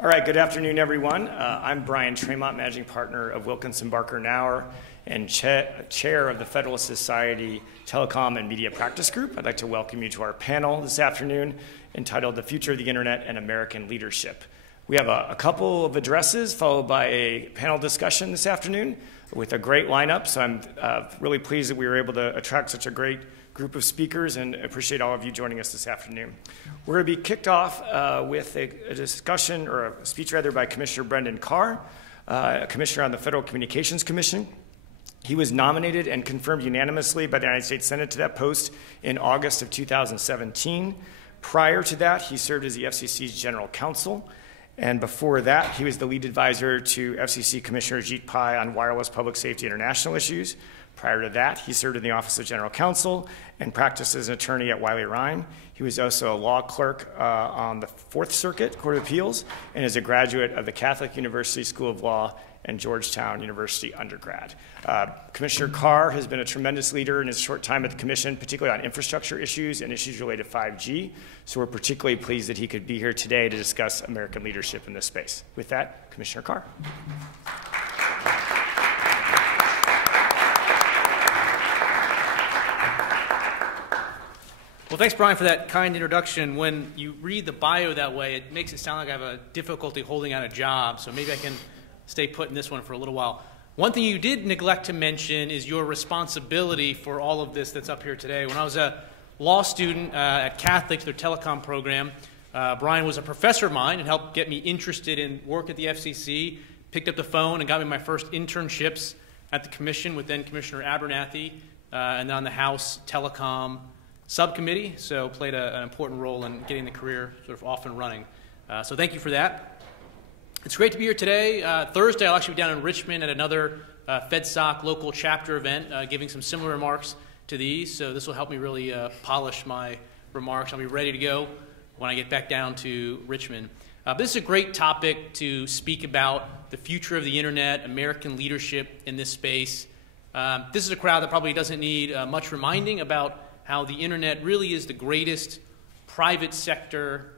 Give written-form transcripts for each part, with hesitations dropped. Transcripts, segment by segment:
All right, good afternoon, everyone. I'm Bryan, Tramont, Managing Partner of Wilkinson, Barker, Knauer, and Chair of the Federalist Society Telecom and Media Practice Group. I'd like to welcome you to our panel this afternoon entitled The Future of the Internet and American Leadership. We have a couple of addresses followed by a panel discussion this afternoon with a great lineup, so I'm really pleased that we were able to attract such a great group of speakers and appreciate all of you joining us this afternoon. We're going to be kicked off with a discussion, or a speech rather, by Commissioner Brendan Carr, a commissioner on the Federal Communications Commission. He was nominated and confirmed unanimously by the United States Senate to that post in August of 2017. Prior to that, he served as the FCC's general counsel. And before that, he was the lead advisor to FCC Commissioner Ajit Pai on wireless public safety international issues. Prior to that, he served in the Office of General Counsel and practiced as an attorney at Wiley-Rein. He was also a law clerk on the Fourth Circuit Court of Appeals and is a graduate of the Catholic University School of Law and Georgetown University undergrad. Commissioner Carr has been a tremendous leader in his short time at the Commission, particularly on infrastructure issues and issues related to 5G. So we're particularly pleased that he could be here today to discuss American leadership in this space. With that, Commissioner Carr. Well, thanks, Bryan, for that kind introduction. When you read the bio that way, it makes it sound like I have a difficulty holding on a job, so maybe I can stay put in this one for a little while. One thing you did neglect to mention is your responsibility for all of this that's up here today. When I was a law student at Catholic, their telecom program, Bryan was a professor of mine and helped get me interested in work at the FCC, picked up the phone and got me my first internships at the Commission with then Commissioner Abernathy, and then on the House Telecom Subcommittee, so played an important role in getting the career sort of off and running. So thank you for that. It's great to be here today. Thursday, I'll actually be down in Richmond at another FedSoc local chapter event, giving some similar remarks to these. So this will help me really polish my remarks. I'll be ready to go when I get back down to Richmond. This is a great topic to speak about: the future of the internet, American leadership in this space. This is a crowd that probably doesn't need much reminding about how the internet really is the greatest private sector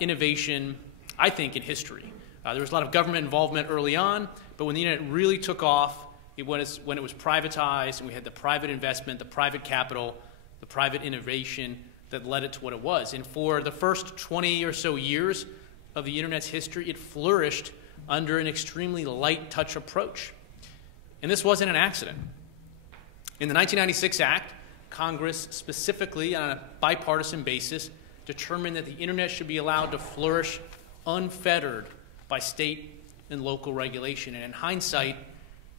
innovation, I think, in history. There was a lot of government involvement early on, but when the internet really took off, when it was privatized and we had the private investment, the private capital, the private innovation that led it to what it was. And for the first 20 or so years of the internet's history, it flourished under an extremely light touch approach. And this wasn't an accident. In the 1996 Act, Congress, specifically on a bipartisan basis, determined that the internet should be allowed to flourish unfettered by state and local regulation. And in hindsight,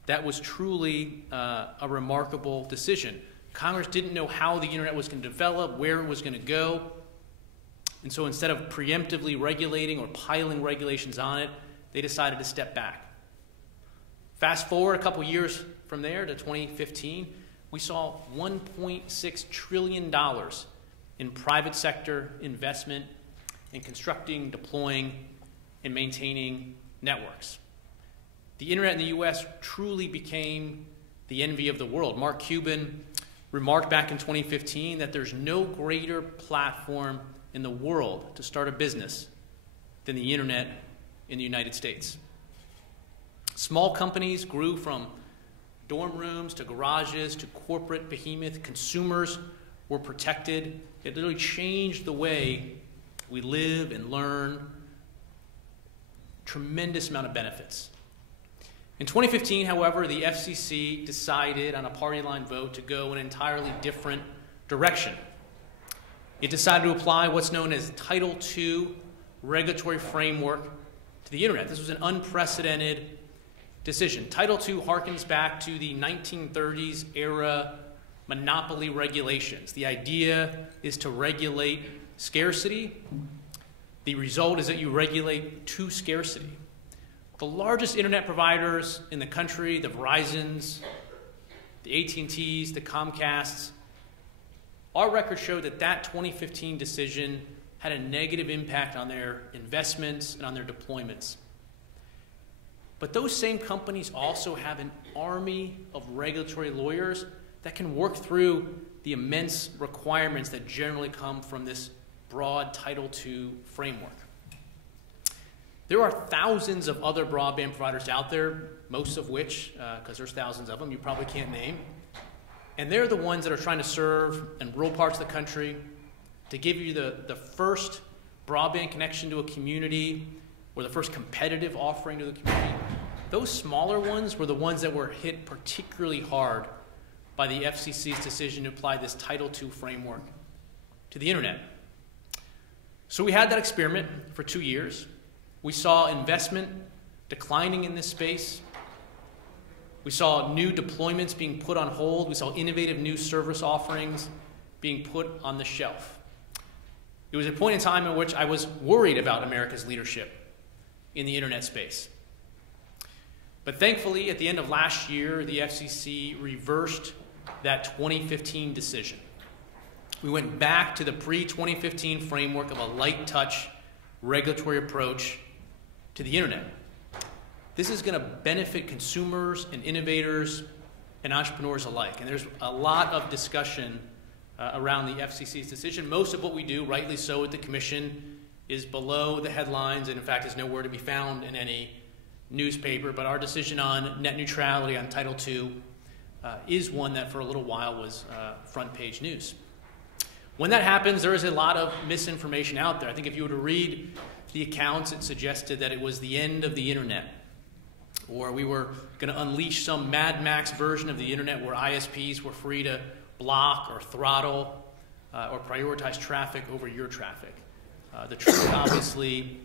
that was truly a remarkable decision. Congress didn't know how the internet was going to develop, where it was going to go. And so instead of preemptively regulating or piling regulations on it, they decided to step back. Fast forward a couple years from there to 2015, we saw $1.6 trillion in private sector investment in constructing, deploying, and maintaining networks. The internet in the U.S. truly became the envy of the world. Mark Cuban remarked back in 2015 that there's no greater platform in the world to start a business than the internet in the United States. Small companies grew from dorm rooms to garages to corporate behemoth. Consumers were protected. It literally changed the way we live and learn. Tremendous amount of benefits. In 2015, however, the FCC decided on a party line vote to go an entirely different direction. It decided to apply what's known as Title II regulatory framework to the internet. This was an unprecedented decision. Title II harkens back to the 1930s era monopoly regulations. The idea is to regulate scarcity. The result is that you regulate to scarcity. The largest internet providers in the country, the Verizons, the AT&Ts, the Comcasts, our records show that that 2015 decision had a negative impact on their investments and on their deployments. But those same companies also have an army of regulatory lawyers that can work through the immense requirements that generally come from this broad Title II framework. There are thousands of other broadband providers out there, most of which, because there's thousands of them, you probably can't name. And they're the ones that are trying to serve in rural parts of the country, to give you the first broadband connection to a community, or the first competitive offering to the community. Those smaller ones were the ones that were hit particularly hard by the FCC's decision to apply this Title II framework to the internet. So we had that experiment for 2 years. We saw investment declining in this space. We saw new deployments being put on hold. We saw innovative new service offerings being put on the shelf. It was a point in time in which I was worried about America's leadership in the internet space. But thankfully, at the end of last year, the FCC reversed that 2015 decision. We went back to the pre-2015 framework of a light touch regulatory approach to the internet. This is going to benefit consumers and innovators and entrepreneurs alike. And there's a lot of discussion around the FCC's decision. Most of what we do, rightly so, at the Commission is below the headlines and, in fact, is nowhere to be found in any newspaper. But our decision on net neutrality on Title II is one that for a little while was front page news. When that happens, there is a lot of misinformation out there. I think if you were to read the accounts, it suggested that it was the end of the internet, or we were going to unleash some Mad Max version of the internet where ISPs were free to block or throttle or prioritize traffic over your traffic. The truth, obviously,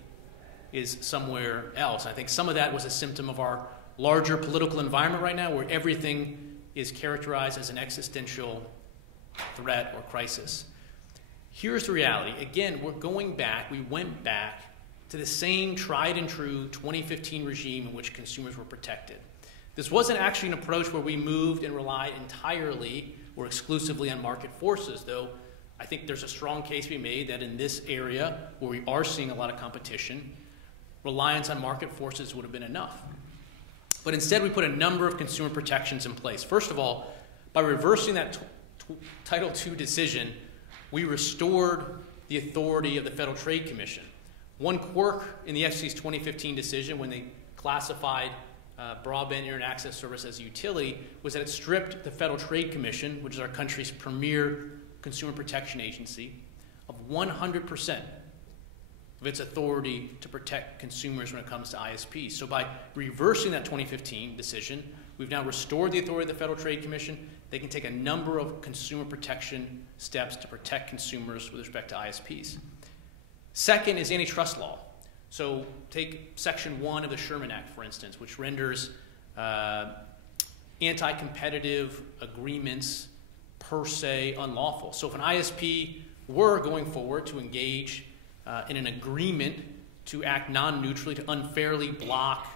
is somewhere else. I think some of that was a symptom of our larger political environment right now, where everything is characterized as an existential threat or crisis. Here's the reality. Again, we went back to the same tried and true 2015 regime in which consumers were protected. This wasn't actually an approach where we moved and relied entirely or exclusively on market forces, though I think there's a strong case to be made that in this area where we are seeing a lot of competition, reliance on market forces would have been enough. But instead, we put a number of consumer protections in place. First of all, by reversing that Title II decision, we restored the authority of the Federal Trade Commission. One quirk in the FCC's 2015 decision, when they classified broadband internet access service as a utility, was that it stripped the Federal Trade Commission, which is our country's premier consumer protection agency, of 100% of its authority to protect consumers when it comes to ISPs. So by reversing that 2015 decision, we've now restored the authority of the Federal Trade Commission. They can take a number of consumer protection steps to protect consumers with respect to ISPs. Second is antitrust law. So take Section 1 of the Sherman Act, for instance, which renders anti-competitive agreements per se unlawful. So if an ISP were going forward to engage in an agreement to act non-neutrally, to unfairly block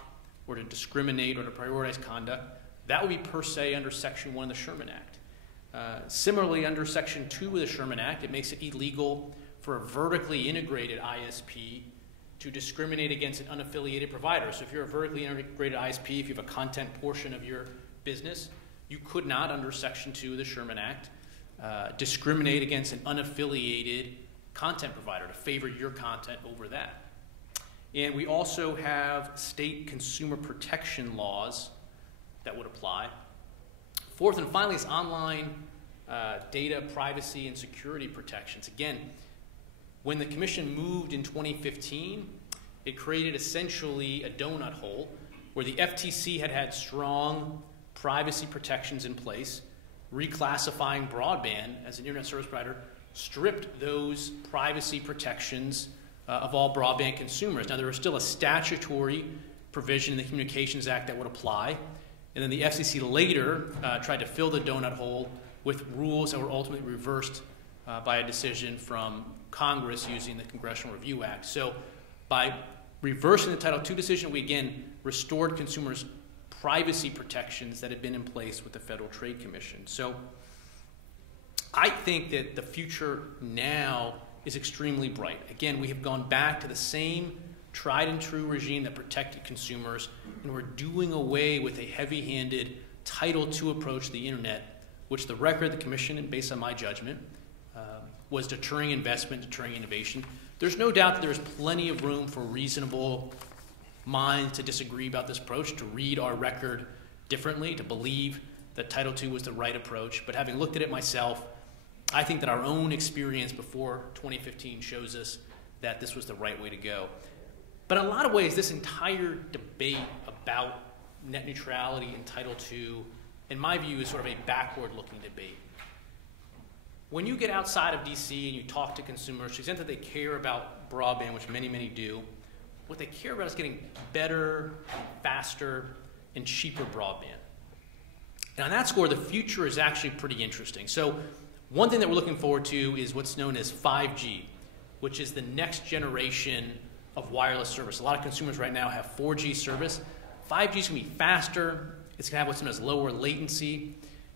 or to discriminate or to prioritize conduct, that would be per se under Section 1 of the Sherman Act. Similarly, under Section 2 of the Sherman Act, it makes it illegal for a vertically integrated ISP to discriminate against an unaffiliated provider. So if you're a vertically integrated ISP, if you have a content portion of your business, you could not, under Section 2 of the Sherman Act, discriminate against an unaffiliated content provider to favor your content over that. And we also have state consumer protection laws that would apply. Fourth and finally is online data privacy and security protections. Again, when the Commission moved in 2015, it created essentially a donut hole where the FTC had strong privacy protections in place. Reclassifying broadband as an internet service provider stripped those privacy protections of all broadband consumers. Now, there was still a statutory provision in the Communications Act that would apply, and then the FCC later tried to fill the donut hole with rules that were ultimately reversed by a decision from Congress using the Congressional Review Act. So by reversing the Title II decision, we again restored consumers' privacy protections that had been in place with the Federal Trade Commission. So I think that the future now is extremely bright. Again, we have gone back to the same tried and true regime that protected consumers, and we're doing away with a heavy-handed Title II approach to the internet, which the record of the Commission, and based on my judgment, was deterring investment, deterring innovation. There's no doubt that there's plenty of room for reasonable minds to disagree about this approach, to read our record differently, to believe that Title II was the right approach. But having looked at it myself, I think that our own experience before 2015 shows us that this was the right way to go. But in a lot of ways, this entire debate about net neutrality in Title II, in my view, is sort of a backward-looking debate. When you get outside of DC and you talk to consumers, to the extent that they care about broadband, which many, many do, what they care about is getting better, faster, and cheaper broadband. And on that score, the future is actually pretty interesting. So one thing that we're looking forward to is what's known as 5G, which is the next generation of wireless service. A lot of consumers right now have 4G service. 5G is going to be faster. It's going to have what's known as lower latency.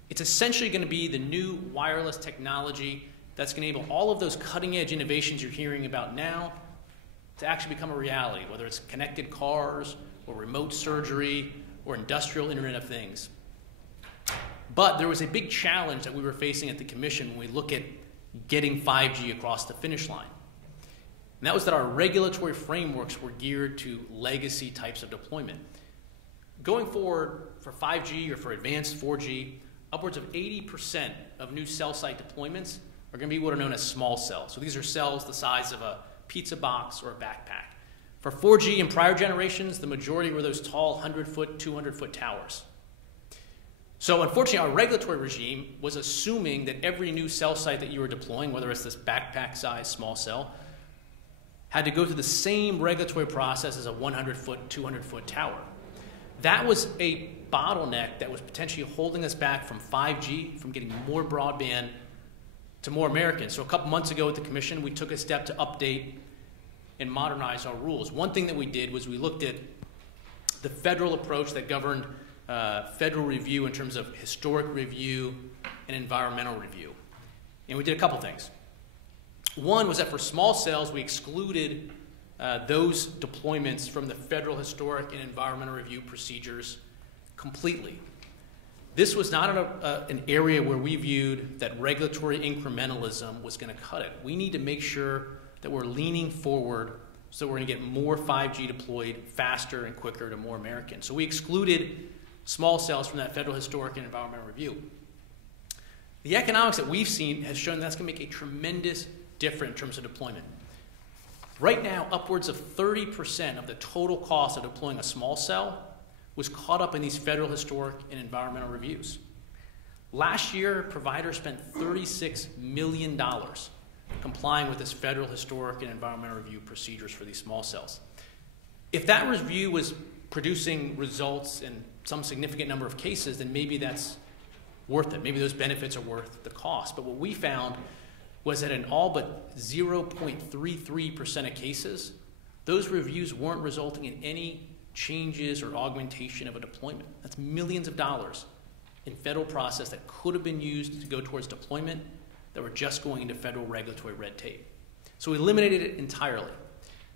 It's essentially going to be the new wireless technology that's going to enable all of those cutting-edge innovations you're hearing about now to actually become a reality, whether it's connected cars or remote surgery or industrial Internet of Things. But there was a big challenge that we were facing at the Commission when we look at getting 5G across the finish line. And that was that our regulatory frameworks were geared to legacy types of deployment. Going forward for 5G or for advanced 4G, upwards of 80% of new cell site deployments are going to be what are known as small cells. So these are cells the size of a pizza box or a backpack. For 4G and prior generations, the majority were those tall 100-foot, 200-foot towers. So unfortunately, our regulatory regime was assuming that every new cell site that you were deploying, whether it's this backpack-sized small cell, had to go through the same regulatory process as a 100-foot, 200-foot tower. That was a bottleneck that was potentially holding us back from 5G, from getting more broadband to more Americans. So a couple months ago at the Commission, we took a step to update and modernize our rules. One thing that we did was we looked at the federal approach that governed federal review in terms of historic review and environmental review. And we did a couple things. One was that for small cells, we excluded those deployments from the federal historic and environmental review procedures completely. This was not an area where we viewed that regulatory incrementalism was going to cut it. We need to make sure that we're leaning forward so we're going to get more 5G deployed faster and quicker to more Americans. So we excluded small cells from that federal historic and environmental review. The economics that we've seen has shown that's going to make a tremendous difference in terms of deployment. Right now, upwards of 30% of the total cost of deploying a small cell was caught up in these federal historic and environmental reviews. Last year, providers spent $36 million complying with this federal historic and environmental review procedures for these small cells. If that review was producing results in some significant number of cases, then maybe that's worth it. Maybe those benefits are worth the cost. But what we found was that in all but 0.33% of cases, those reviews weren't resulting in any changes or augmentation of a deployment. That's millions of dollars in federal process that could have been used to go towards deployment that were just going into federal regulatory red tape. So we eliminated it entirely.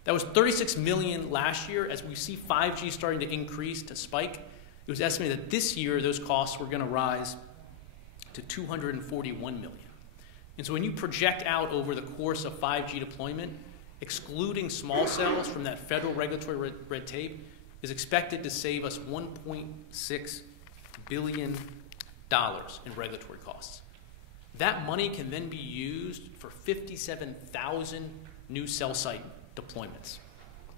That was $36 million last year. As we see 5G starting to increase, to spike, it was estimated that this year those costs were going to rise to $241 million. And so when you project out over the course of 5G deployment, excluding small cells from that federal regulatory red tape is expected to save us $1.6 billion in regulatory costs. That money can then be used for 57,000 new cell site deployments.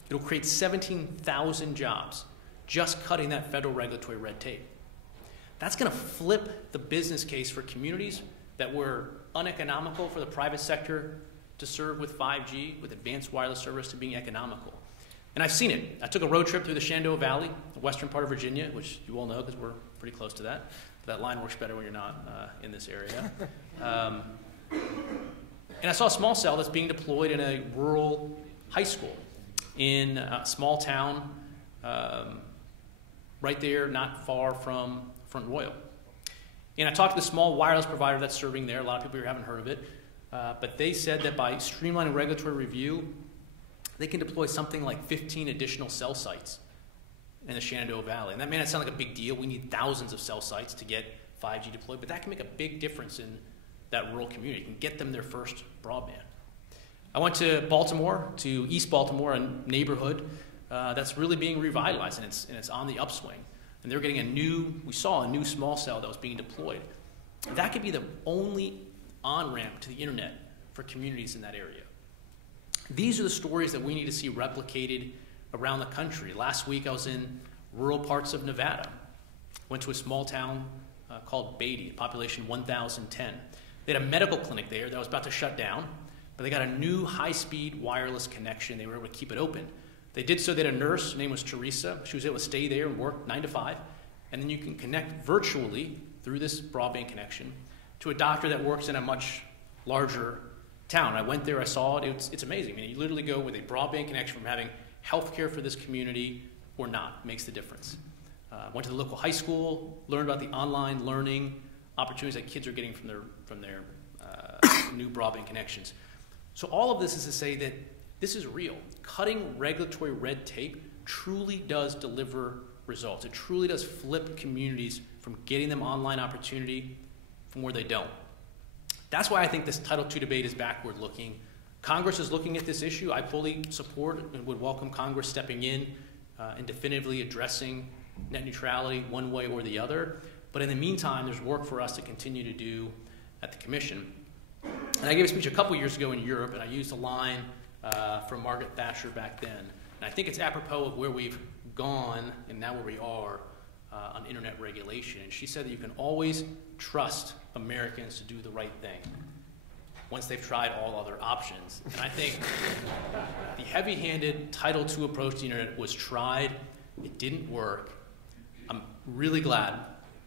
It'll create 17,000 jobs just cutting that federal regulatory red tape. That's going to flip the business case for communities that were uneconomical for the private sector to serve with 5G, with advanced wireless service, to being economical. And I've seen it. I took a road trip through the Shenandoah Valley, the western part of Virginia, which you all know because we're pretty close to that. That line works better when you're not in this area. And I saw a small cell that's being deployed in a rural high school in a small town right there, not far from Front Royal. And I talked to the small wireless provider that's serving there. A lot of people here haven't heard of it. But they said that by streamlining regulatory review, they can deploy something like 15 additional cell sites in the Shenandoah Valley. And that may not sound like a big deal. We need thousands of cell sites to get 5G deployed, but that can make a big difference in that rural community. It can get them their first broadband. I went to Baltimore, to East Baltimore, a neighborhood that's really being revitalized, and it's on the upswing. And they're getting we saw a new small cell that was being deployed. That could be the only on-ramp to the internet for communities in that area. These are the stories that we need to see replicated around the country. Last week I was in rural parts of Nevada. Went to a small town called Beatty, population 1,010. They had a medical clinic there that was about to shut down, but they got a new high-speed wireless connection. They were able to keep it open. They did so. They had a nurse. Her name was Teresa. She was able to stay there and work 9 to 5. And then you can connect virtually through this broadband connection to a doctor that works in a much larger town. I went there. I saw it. It's amazing. I mean, you literally go with a broadband connection from having health care for this community or not. It makes the difference. Went to the local high school, learned about the online learning opportunities that kids are getting from their new broadband connections. So all of this is to say that this is real. Cutting regulatory red tape truly does deliver results. It truly does flip communities from getting them online opportunity from where they don't. That's why I think this Title II debate is backward looking. Congress is looking at this issue. I fully support and would welcome Congress stepping in and definitively addressing net neutrality one way or the other. But in the meantime, there's work for us to continue to do at the Commission. And I gave a speech a couple years ago in Europe, and I used a line from Margaret Thatcher back then. And I think it's apropos of where we've gone and now where we are on internet regulation. And she said that you can always trust Americans to do the right thing once they've tried all other options. And I think the heavy-handed Title II approach to the internet was tried. It didn't work. I'm really glad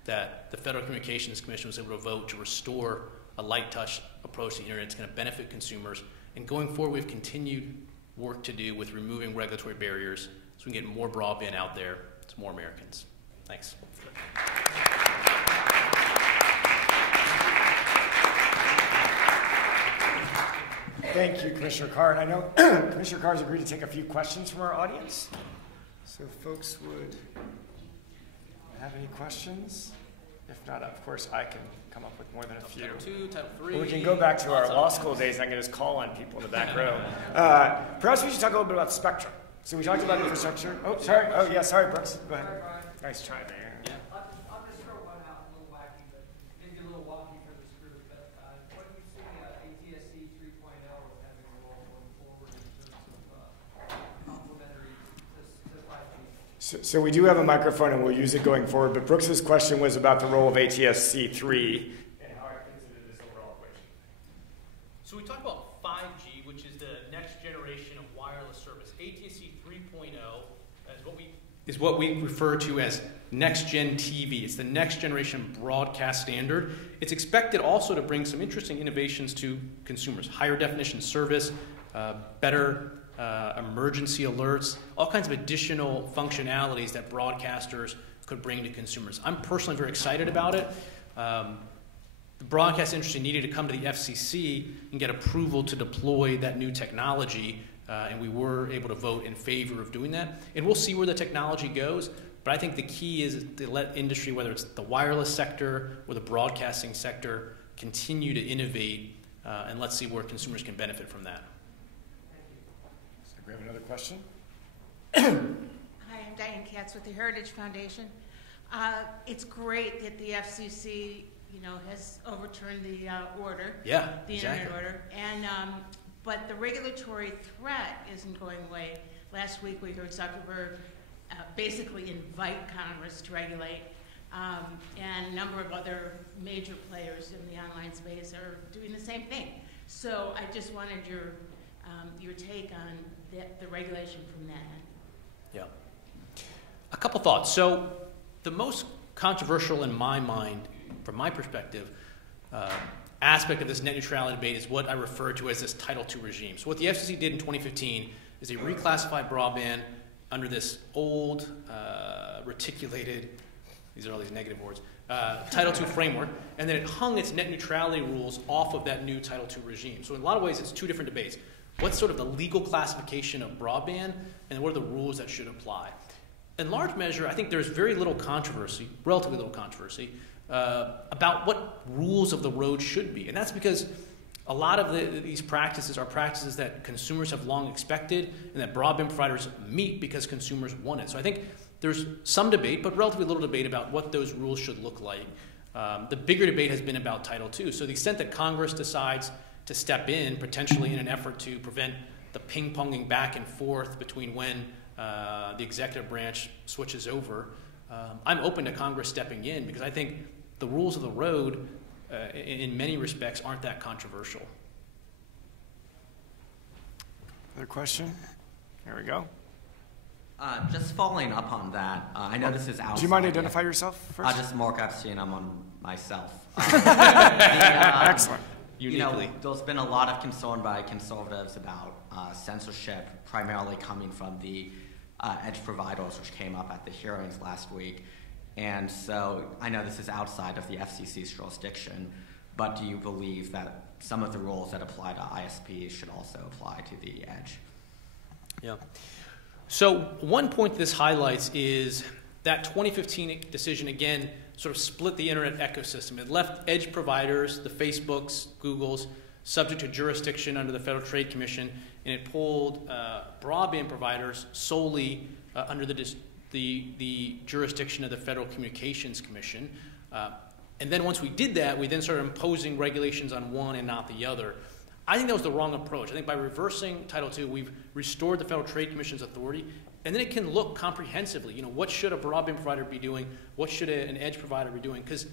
that the Federal Communications Commission was able to vote to restore a light touch approach to the internet. It's going to benefit consumers. And going forward, we have continued work to do with removing regulatory barriers so we can get more broadband out there to more Americans. Thanks. Thank you, Commissioner Carr. And I know Commissioner Carr has agreed to take a few questions from our audience. So if folks would have any questions? If not, of course, I can come up with more than a few. Title 2, Title 3. Well, we can go back to our law school days and I can just call on people in the back row. Perhaps we should talk a little bit about spectrum. So we talked about infrastructure. Oh, sorry. Oh, yeah, sorry, Brooks. Go ahead. Nice try there. Yeah. I'll just throw one out, a little wacky, but maybe a little wonky for this group. But what do you see ATSC 3.0 having a role going forward in terms of complementary to 5G? So we do have a microphone and we'll use it going forward, but Brooks's question was about the role of ATSC 3 and how it fits into this overall equation. So we talked about 5G, which is the next generation of wireless service. ATSC 3.0 is what we refer to as next-gen TV. It's the next generation broadcast standard. It's expected also to bring some interesting innovations to consumers. Higher definition service, better emergency alerts, all kinds of additional functionalities that broadcasters could bring to consumers. I'm personally very excited about it. The broadcast industry needed to come to the FCC and get approval to deploy that new technology, and we were able to vote in favor of doing that. And we'll see where the technology goes, but I think the key is to let industry, whether it's the wireless sector or the broadcasting sector, continue to innovate, and let's see where consumers can benefit from that. We have another question. Hi, I'm Diane Katz with the Heritage Foundation. It's great that the FCC, has overturned the order. Yeah, the exactly. internet order, and but the regulatory threat isn't going away. Last week we heard Zuckerberg basically invite Congress to regulate, and a number of other major players in the online space are doing the same thing. So I just wanted your take on the regulation from that end. Yeah. A couple thoughts. So the most controversial in my mind, from my perspective, aspect of this net neutrality debate is what I refer to as this Title II regime. So what the FCC did in 2015 is they reclassified broadband under this old, reticulated, these are all these negative words, Title II framework, and then it hung its net neutrality rules off of that new Title II regime. So in a lot of ways, it's two different debates. What's sort of the legal classification of broadband, and what are the rules that should apply? In large measure, I think there's very little controversy, relatively little controversy, about what rules of the road should be. And that's because a lot of these practices are practices that consumers have long expected and that broadband providers meet because consumers want it. So I think there's some debate, but relatively little debate about what those rules should look like. The bigger debate has been about Title II. So the extent that Congress decides to step in, potentially in an effort to prevent the ping-ponging back and forth between when the executive branch switches over, I'm open to Congress stepping in because I think the rules of the road in many respects aren't that controversial. Other question? There we go. Just following up on that, I know this is outside. Do you mind identify yourself first? Just Mark Epstein, I'm on myself. Excellent. Uniquely. There's been a lot of concern by conservatives about censorship, primarily coming from the edge providers, which came up at the hearings last week. And so I know this is outside of the FCC's jurisdiction, but do you believe that some of the rules that apply to ISPs should also apply to the edge? Yeah. So one point this highlights is that 2015 decision, again, sort of split the internet ecosystem. It left edge providers, the Facebooks, Googles, subject to jurisdiction under the Federal Trade Commission, and it pulled broadband providers solely under the jurisdiction of the Federal Communications Commission. And then once we did that, we then started imposing regulations on one and not the other. I think that was the wrong approach. I think by reversing Title II, we've restored the Federal Trade Commission's authority, and then it can look comprehensively. You know, what should a broadband provider be doing? What should an edge provider be doing? Because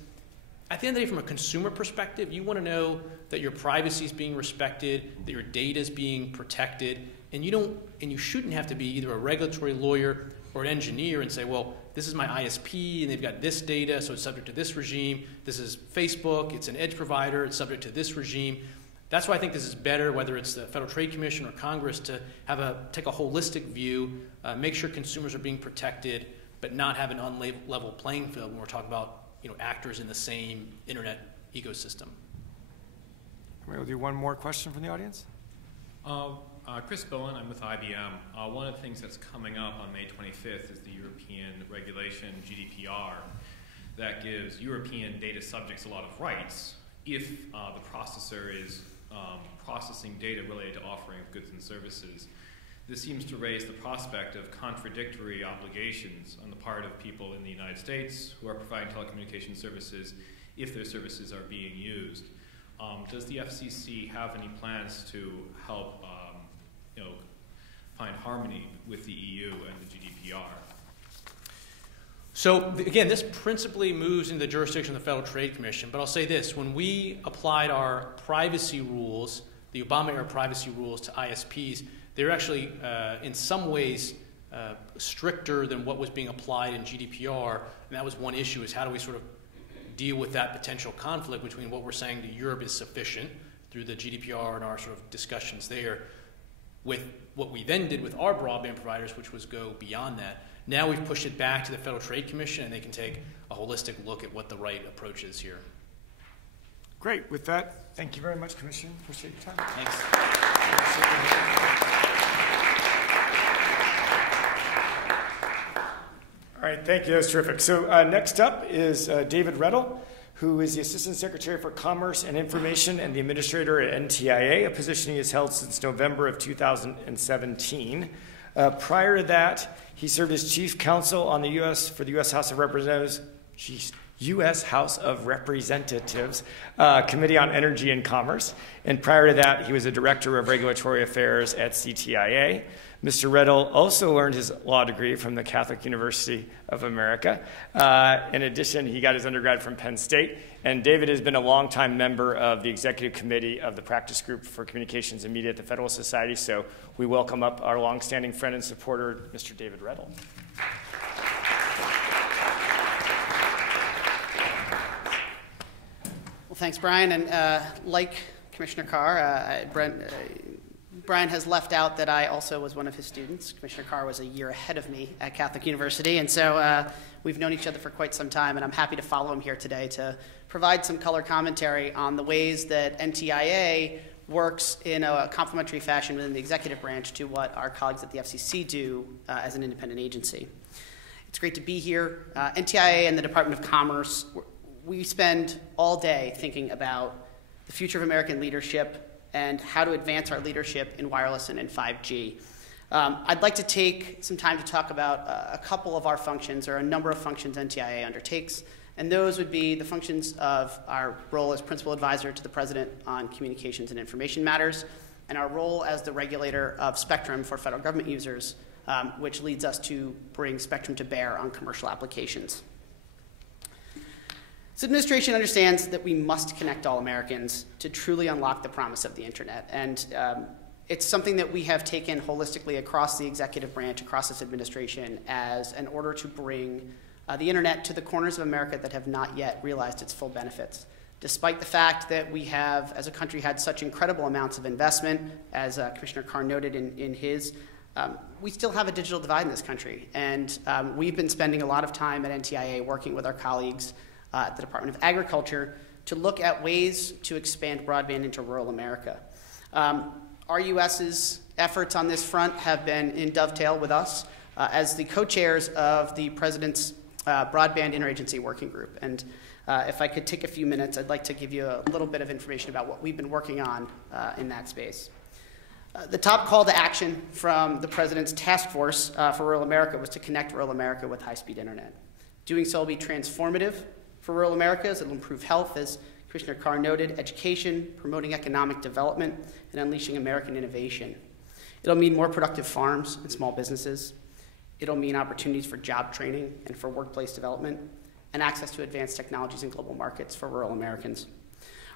at the end of the day, from a consumer perspective, you want to know that your privacy is being respected, that your data is being protected, and you shouldn't have to be either a regulatory lawyer or an engineer and say, well, this is my ISP, and they've got this data, so it's subject to this regime. This is Facebook, it's an edge provider, it's subject to this regime. That's why I think this is better, whether it's the Federal Trade Commission or Congress, to take a holistic view, make sure consumers are being protected, but not have an unlevel playing field when we're talking about actors in the same internet ecosystem. We'll do one more question from the audience. Chris Bowen, I'm with IBM. One of the things that's coming up on May 25th is the European regulation, GDPR, that gives European data subjects a lot of rights if the processor is processing data related to offering of goods and services. This seems to raise the prospect of contradictory obligations on the part of people in the United States who are providing telecommunication services if their services are being used. Does the FCC have any plans to help find harmony with the EU and the GDPR? So again, this principally moves into the jurisdiction of the Federal Trade Commission, but I'll say this, when we applied our privacy rules, the Obama-era privacy rules to ISPs, they're actually in some ways stricter than what was being applied in GDPR, and that was one issue, is how do we sort of deal with that potential conflict between what we're saying to Europe is sufficient through the GDPR and our sort of discussions there, with what we then did with our broadband providers, which was go beyond that. Now we've pushed it back to the Federal Trade Commission, and they can take a holistic look at what the right approach is here. Great. With that, thank you very much, Commissioner. Appreciate your time. Thanks. All right, thank you. That was terrific. So next up is David Redl, who is the Assistant Secretary for Commerce and Information and the Administrator at NTIA, a position he has held since November of 2017. Prior to that, he served as Chief Counsel on the U.S. House of Representatives, U.S. House of Representatives Committee on Energy and Commerce. And prior to that, he was a Director of Regulatory Affairs at CTIA. Mr. Redl also earned his law degree from the Catholic University of America. In addition, he got his undergrad from Penn State. And David has been a longtime member of the Executive Committee of the Practice Group for Communications and Media at the Federalist Society. So we welcome up our longstanding friend and supporter, Mr. David Redl. Well, thanks, Bryan. And like Commissioner Carr, Bryan has left out that I also was one of his students. Commissioner Carr was a year ahead of me at Catholic University, and so we've known each other for quite some time, and I'm happy to follow him here today to provide some color commentary on the ways that NTIA works in a complementary fashion within the executive branch to what our colleagues at the FCC do as an independent agency. It's great to be here. NTIA and the Department of Commerce, we spend all day thinking about the future of American leadership, and how to advance our leadership in wireless and in 5G. I'd like to take some time to talk about a couple of our functions, or a number of functions NTIA undertakes, and those would be the functions of our role as principal advisor to the President on communications and information matters, and our role as the regulator of spectrum for federal government users, which leads us to bring spectrum to bear on commercial applications. This administration understands that we must connect all Americans to truly unlock the promise of the internet, and it's something that we have taken holistically across the executive branch, across this administration, as an order to bring the internet to the corners of America that have not yet realized its full benefits. Despite the fact that we have, as a country, had such incredible amounts of investment, as Commissioner Carr noted in his, we still have a digital divide in this country. And we've been spending a lot of time at NTIA working with our colleagues at the Department of Agriculture to look at ways to expand broadband into rural America. RUS's efforts on this front have been in dovetail with us as the co-chairs of the President's Broadband Interagency Working Group. And if I could take a few minutes, I'd like to give you a little bit of information about what we've been working on in that space. The top call to action from the President's task force for rural America was to connect rural America with high-speed internet. Doing so will be transformative for rural America, as it will improve health, as Commissioner Carr noted, education, promoting economic development, and unleashing American innovation. It'll mean more productive farms and small businesses. It'll mean opportunities for job training and for workplace development, and access to advanced technologies and global markets for rural Americans.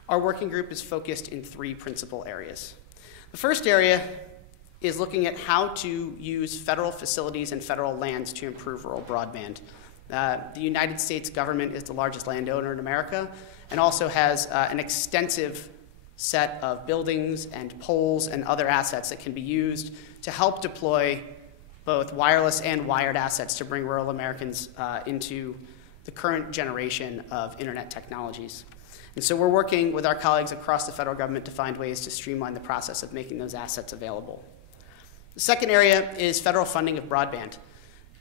Our working group is focused in three principal areas. The first area is looking at how to use federal facilities and federal lands to improve rural broadband. The United States government is the largest landowner in America and also has an extensive set of buildings and poles and other assets that can be used to help deploy both wireless and wired assets to bring rural Americans into the current generation of internet technologies. And so we're working with our colleagues across the federal government to find ways to streamline the process of making those assets available. The second area is federal funding of broadband.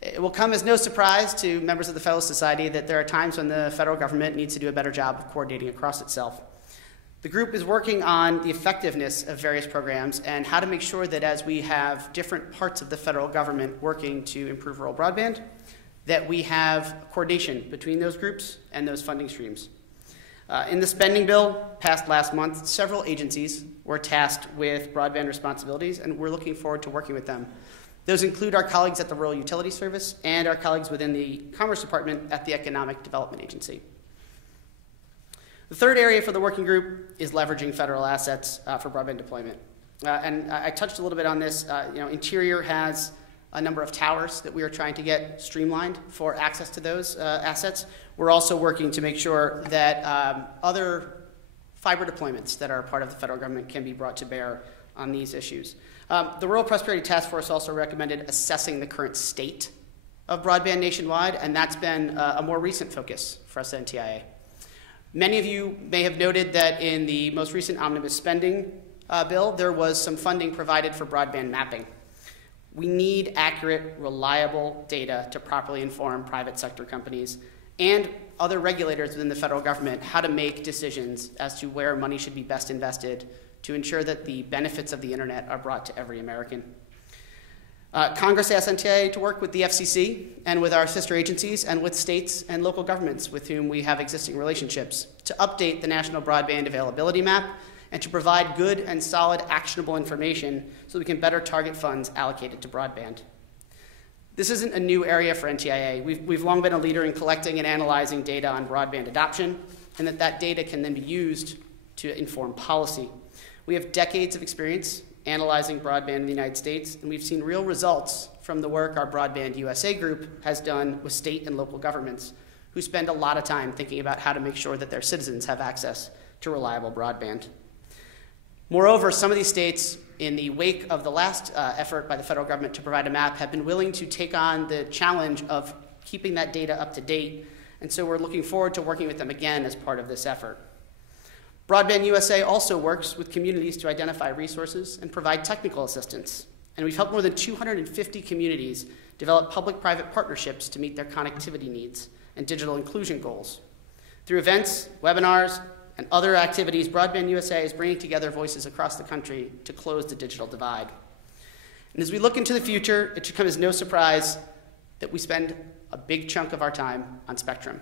It will come as no surprise to members of the Federalist Society that there are times when the federal government needs to do a better job of coordinating across itself. The group is working on the effectiveness of various programs and how to make sure that as we have different parts of the federal government working to improve rural broadband, that we have coordination between those groups and those funding streams. In the spending bill passed last month, several agencies were tasked with broadband responsibilities, and we're looking forward to working with them. Those include our colleagues at the Rural Utility Service and our colleagues within the Commerce Department at the Economic Development Agency. The third area for the working group is leveraging federal assets for broadband deployment. And I touched a little bit on this. Interior has a number of towers that we are trying to get streamlined for access to those assets. We're also working to make sure that other fiber deployments that are part of the federal government can be brought to bear on these issues. The Rural Prosperity Task Force also recommended assessing the current state of broadband nationwide, and that's been a more recent focus for us at NTIA. Many of you may have noted that in the most recent omnibus spending bill, there was some funding provided for broadband mapping. We need accurate, reliable data to properly inform private sector companies and other regulators within the federal government how to make decisions as to where money should be best invested to ensure that the benefits of the internet are brought to every American. Congress asked NTIA to work with the FCC and with our sister agencies and with states and local governments with whom we have existing relationships to update the National Broadband Availability Map and to provide good and solid actionable information so we can better target funds allocated to broadband. This isn't a new area for NTIA. We've long been a leader in collecting and analyzing data on broadband adoption, and that data can then be used to inform policy. We have decades of experience analyzing broadband in the United States, and we've seen real results from the work our Broadband USA group has done with state and local governments, who spend a lot of time thinking about how to make sure that their citizens have access to reliable broadband. Moreover, some of these states, in the wake of the last effort by the federal government to provide a map, have been willing to take on the challenge of keeping that data up to date, and so we're looking forward to working with them again as part of this effort. Broadband USA also works with communities to identify resources and provide technical assistance, and we've helped more than 250 communities develop public-private partnerships to meet their connectivity needs and digital inclusion goals. Through events, webinars, and other activities, Broadband USA is bringing together voices across the country to close the digital divide. And as we look into the future, it should come as no surprise that we spend a big chunk of our time on spectrum.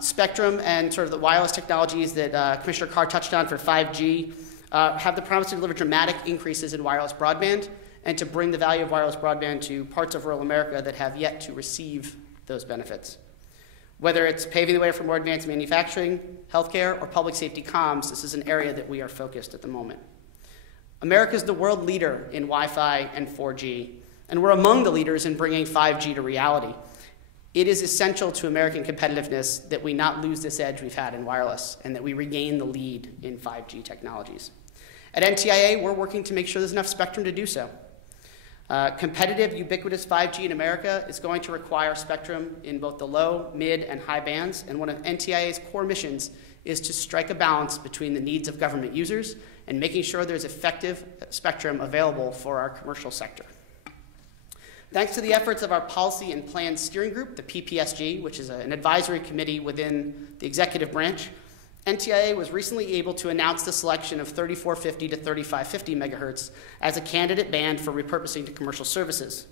Spectrum and sort of the wireless technologies that Commissioner Carr touched on for 5G have the promise to deliver dramatic increases in wireless broadband and to bring the value of wireless broadband to parts of rural America that have yet to receive those benefits. Whether it's paving the way for more advanced manufacturing, healthcare, or public safety comms, this is an area that we are focused at the moment. America is the world leader in Wi-Fi and 4G, and we're among the leaders in bringing 5G to reality. It is essential to American competitiveness that we not lose this edge we've had in wireless and that we regain the lead in 5G technologies. At NTIA, we're working to make sure there's enough spectrum to do so. Competitive, ubiquitous 5G in America is going to require spectrum in both the low, mid, and high bands, and one of NTIA's core missions is to strike a balance between the needs of government users and making sure there's effective spectrum available for our commercial sector. Thanks to the efforts of our Policy and Plan Steering Group, the PPSG, which is an advisory committee within the executive branch, NTIA was recently able to announce the selection of 3450 to 3550 megahertz as a candidate band for repurposing to commercial services.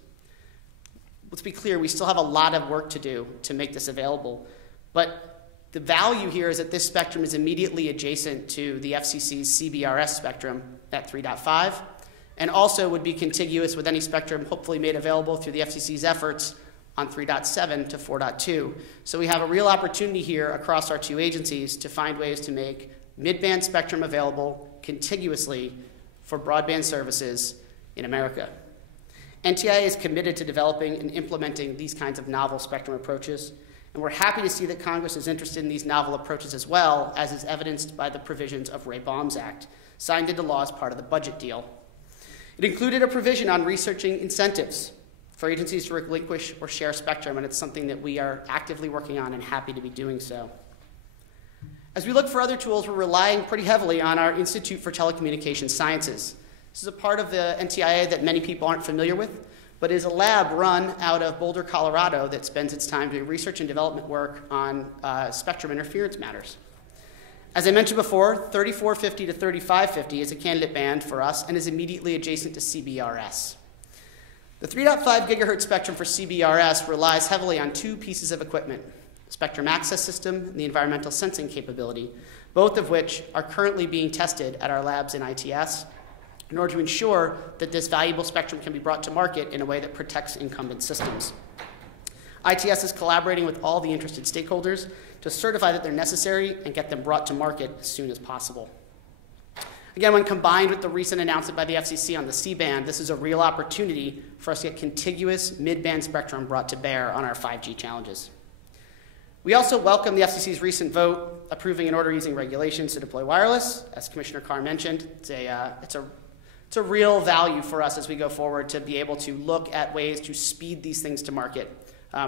Let's be clear, we still have a lot of work to do to make this available, but the value here is that this spectrum is immediately adjacent to the FCC's CBRS spectrum at 3.5, and also would be contiguous with any spectrum hopefully made available through the FCC's efforts on 3.7 to 4.2. So we have a real opportunity here across our two agencies to find ways to make mid-band spectrum available contiguously for broadband services in America. NTIA is committed to developing and implementing these kinds of novel spectrum approaches, and we're happy to see that Congress is interested in these novel approaches as well, as is evidenced by the provisions of Ray Baum's Act, signed into law as part of the budget deal. It included a provision on researching incentives for agencies to relinquish or share spectrum, and it's something that we are actively working on and happy to be doing so. As we look for other tools, we're relying pretty heavily on our Institute for Telecommunications Sciences. This is a part of the NTIA that many people aren't familiar with, but is a lab run out of Boulder, Colorado that spends its time doing research and development work on spectrum interference matters. As I mentioned before, 3450 to 3550 is a candidate band for us and is immediately adjacent to CBRS. The 3.5 gigahertz spectrum for CBRS relies heavily on two pieces of equipment, the spectrum access system and the environmental sensing capability, both of which are currently being tested at our labs in ITS in order to ensure that this valuable spectrum can be brought to market in a way that protects incumbent systems. ITS is collaborating with all the interested stakeholders to certify that they're necessary and get them brought to market as soon as possible. Again, when combined with the recent announcement by the FCC on the C-band, this is a real opportunity for us to get contiguous mid-band spectrum brought to bear on our 5G challenges. We also welcome the FCC's recent vote approving an order using regulations to deploy wireless. As Commissioner Carr mentioned, it's a real value for us as we go forward to be able to look at ways to speed these things to market.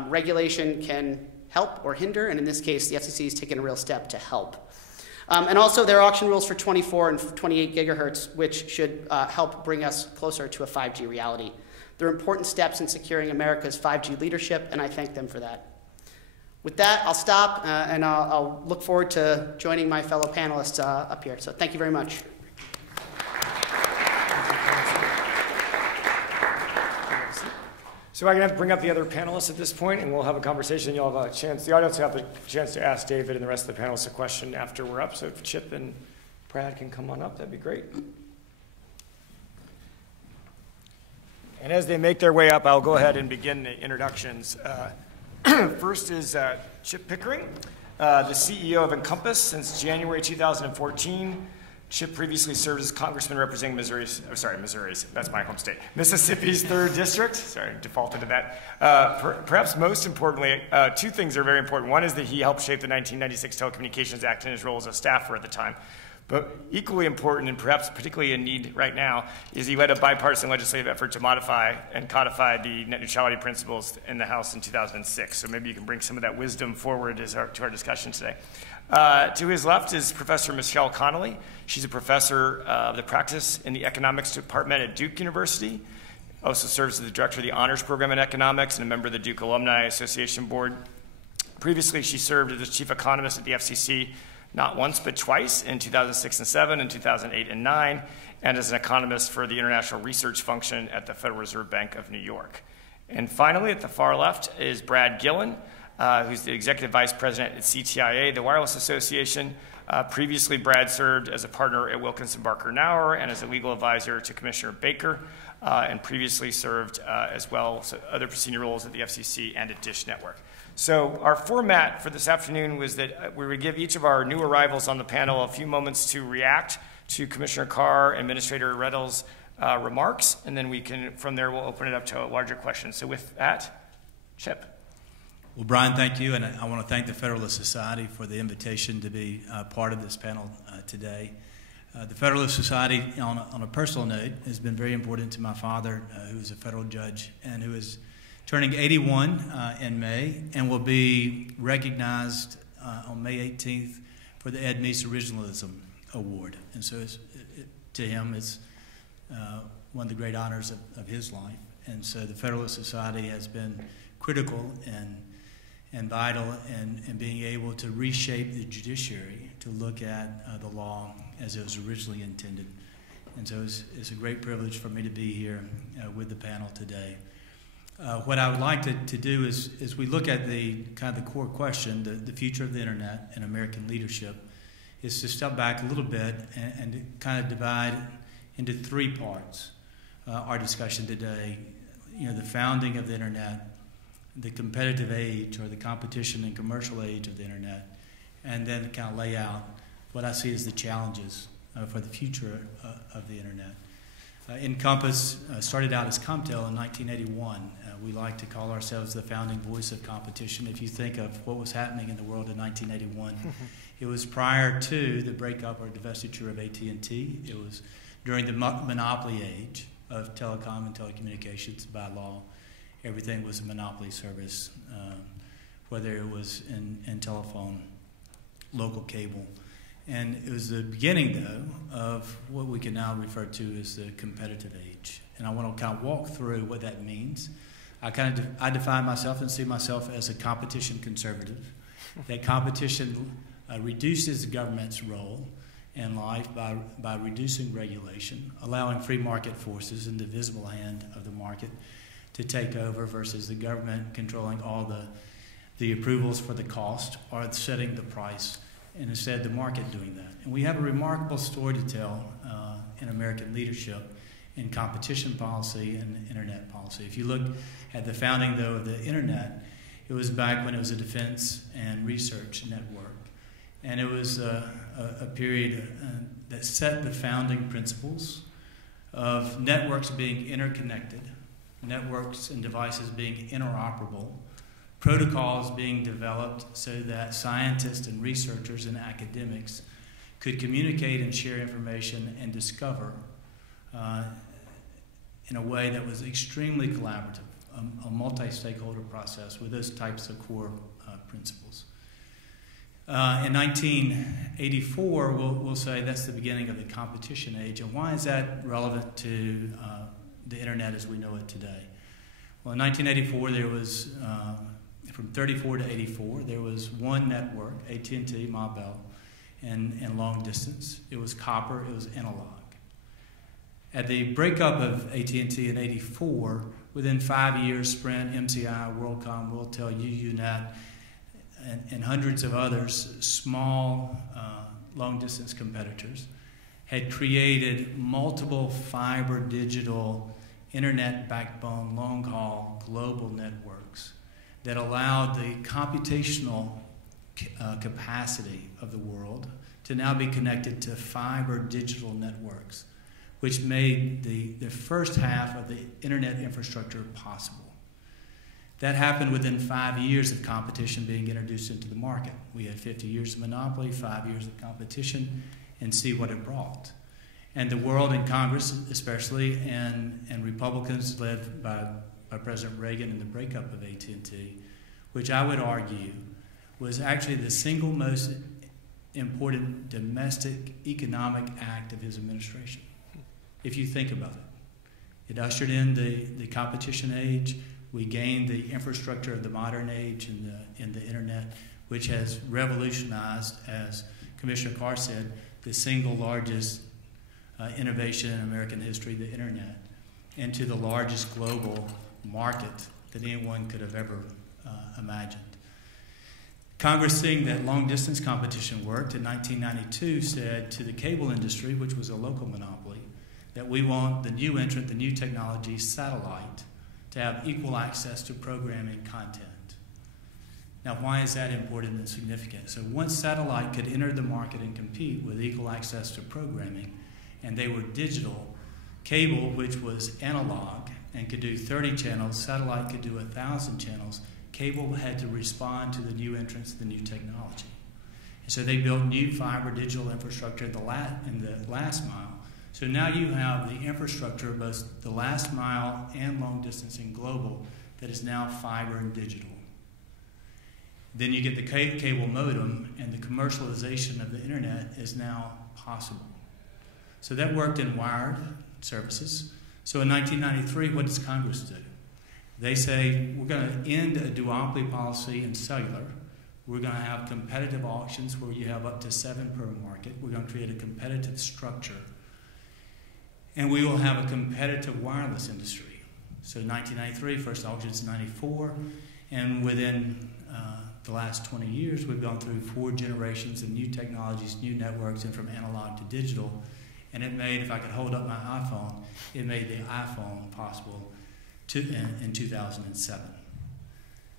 Regulation can help or hinder, and in this case, the FCC has taken a real step to help. And also, there are auction rules for 24 and 28 gigahertz, which should help bring us closer to a 5G reality. They're important steps in securing America's 5G leadership, and I thank them for that. With that, I'll stop, and I'll look forward to joining my fellow panelists up here. So thank you very much. So I'm going to have to bring up the other panelists at this point, and we'll have a conversation. You'll have a chance, the audience will have the chance to ask David and the rest of the panelists a question after we're up. So if Chip and Brad can come on up, that'd be great. And as they make their way up, I'll go ahead and begin the introductions. First is Chip Pickering, the CEO of ENCOMPAS since January 2014. Chip previously served as congressman representing Missouri's, that's my home state, Mississippi's 3rd District. Sorry, defaulted to that. Perhaps most importantly, two things are very important. One is that he helped shape the 1996 Telecommunications Act in his role as a staffer at the time. But equally important, and perhaps particularly in need right now, is he led a bipartisan legislative effort to modify and codify the net neutrality principles in the House in 2006. So maybe you can bring some of that wisdom forward to our discussion today. To his left is Professor Michelle Connolly. She's a professor of the practice in the economics department at Duke University. Also serves as the director of the honors program in economics and a member of the Duke Alumni Association Board. Previously, she served as the chief economist at the FCC not once but twice in 2006 and 7 and 2008 and 9, and as an economist for the International Research Function at the Federal Reserve Bank of New York. And finally, at the far left is Brad Gillen, who's the Executive Vice President at CTIA, the Wireless Association. Previously, Brad served as a partner at Wilkinson, Knauer, and as a legal advisor to Commissioner Baker, and previously served as well other senior roles at the FCC and at Dish Network. So our format for this afternoon was that we would give each of our new arrivals on the panel a few moments to react to Commissioner Carr and Administrator Redl's remarks, and then we can, from there, we'll open it up to a larger question. So with that, Chip. Well, Bryan, thank you, and I want to thank the Federalist Society for the invitation to be part of this panel today. The Federalist Society, on a personal note, has been very important to my father, who is a federal judge and who is turning 81 in May and will be recognized on May 18th for the Ed Meese Originalism Award. And so to him, it's one of the great honors of his life. And so the Federalist Society has been critical and vital in being able to reshape the judiciary to look at the law as it was originally intended. And so it's a great privilege for me to be here with the panel today. What I would like to do is we look at the kind of the core question, the future of the internet and American leadership, is to step back a little bit and to kind of divide into three parts our discussion today. You know, the founding of the internet, the competitive age or the competition and commercial age of the internet, and then kind of lay out what I see as the challenges for the future of the internet. INCOMPAS started out as COMTEL in 1981. We like to call ourselves the founding voice of competition. If you think of what was happening in the world in 1981, it was prior to the breakup or divestiture of AT&T. It was during the monopoly age of telecom and telecommunications by law. Everything was a monopoly service, whether it was in telephone, local cable. And it was the beginning, though, of what we can now refer to as the competitive age. And I want to kind of walk through what that means. I define myself and see myself as a competition conservative. That competition reduces the government's role in life by reducing regulation, allowing free market forces in the visible hand of the market to take over versus the government controlling all the approvals for the cost or setting the price, and instead the market doing that. And we have a remarkable story to tell in American leadership in competition policy and internet policy. If you look at the founding, though, of the internet, it was back when it was a defense and research network. And it was a period that set the founding principles of networks being interconnected, networks and devices being interoperable, protocols being developed so that scientists and researchers and academics could communicate and share information and discover in a way that was extremely collaborative, a multi-stakeholder process with those types of core principles. In 1984, we'll say that's the beginning of the competition age. And why is that relevant to the internet as we know it today? Well, in 1984, there was, from 34 to 84, there was one network, AT&T, Ma Bell, and long distance. It was copper, it was analog. At the breakup of AT&T in 84, within 5 years, Sprint, MCI, WorldCom, WorldTel, UUNet, and hundreds of others, small long-distance competitors, had created multiple fiber digital internet backbone long-haul global networks that allowed the computational capacity of the world to now be connected to fiber digital networks, which made the first half of the internet infrastructure possible. That happened within 5 years of competition being introduced into the market. We had 50 years of monopoly, 5 years of competition, and see what it brought. And the world and Congress especially, and Republicans led by President Reagan in the breakup of AT&T, which I would argue was actually the single most important domestic economic act of his administration, if you think about it. It ushered in the competition age. We gained the infrastructure of the modern age in the internet, which has revolutionized as Commissioner Carr said, the single largest innovation in American history, the internet, into the largest global market that anyone could have ever imagined. Congress, seeing that long-distance competition worked in 1992, said to the cable industry, which was a local monopoly, that we want the new entrant, the new technology, satellite, to have equal access to programming content. Now, why is that important and significant? So once satellite could enter the market and compete with equal access to programming, and they were digital, cable, which was analog and could do 30 channels, satellite could do 1,000 channels, cable had to respond to the new entrants, the new technology. And so they built new fiber digital infrastructure in the last mile. So now you have the infrastructure, both the last mile and long distance and global, that is now fiber and digital. Then you get the cable modem, and the commercialization of the internet is now possible. So that worked in wired services. So in 1993, what does Congress do? They say, we're going to end a duopoly policy in cellular. We're going to have competitive auctions where you have up to 7 per market. We're going to create a competitive structure. And we will have a competitive wireless industry. So 1993, first auctions 94, and within the last 20 years, we've gone through 4 generations of new technologies, new networks, and from analog to digital. And it made, if I could hold up my iPhone, it made the iPhone possible in 2007.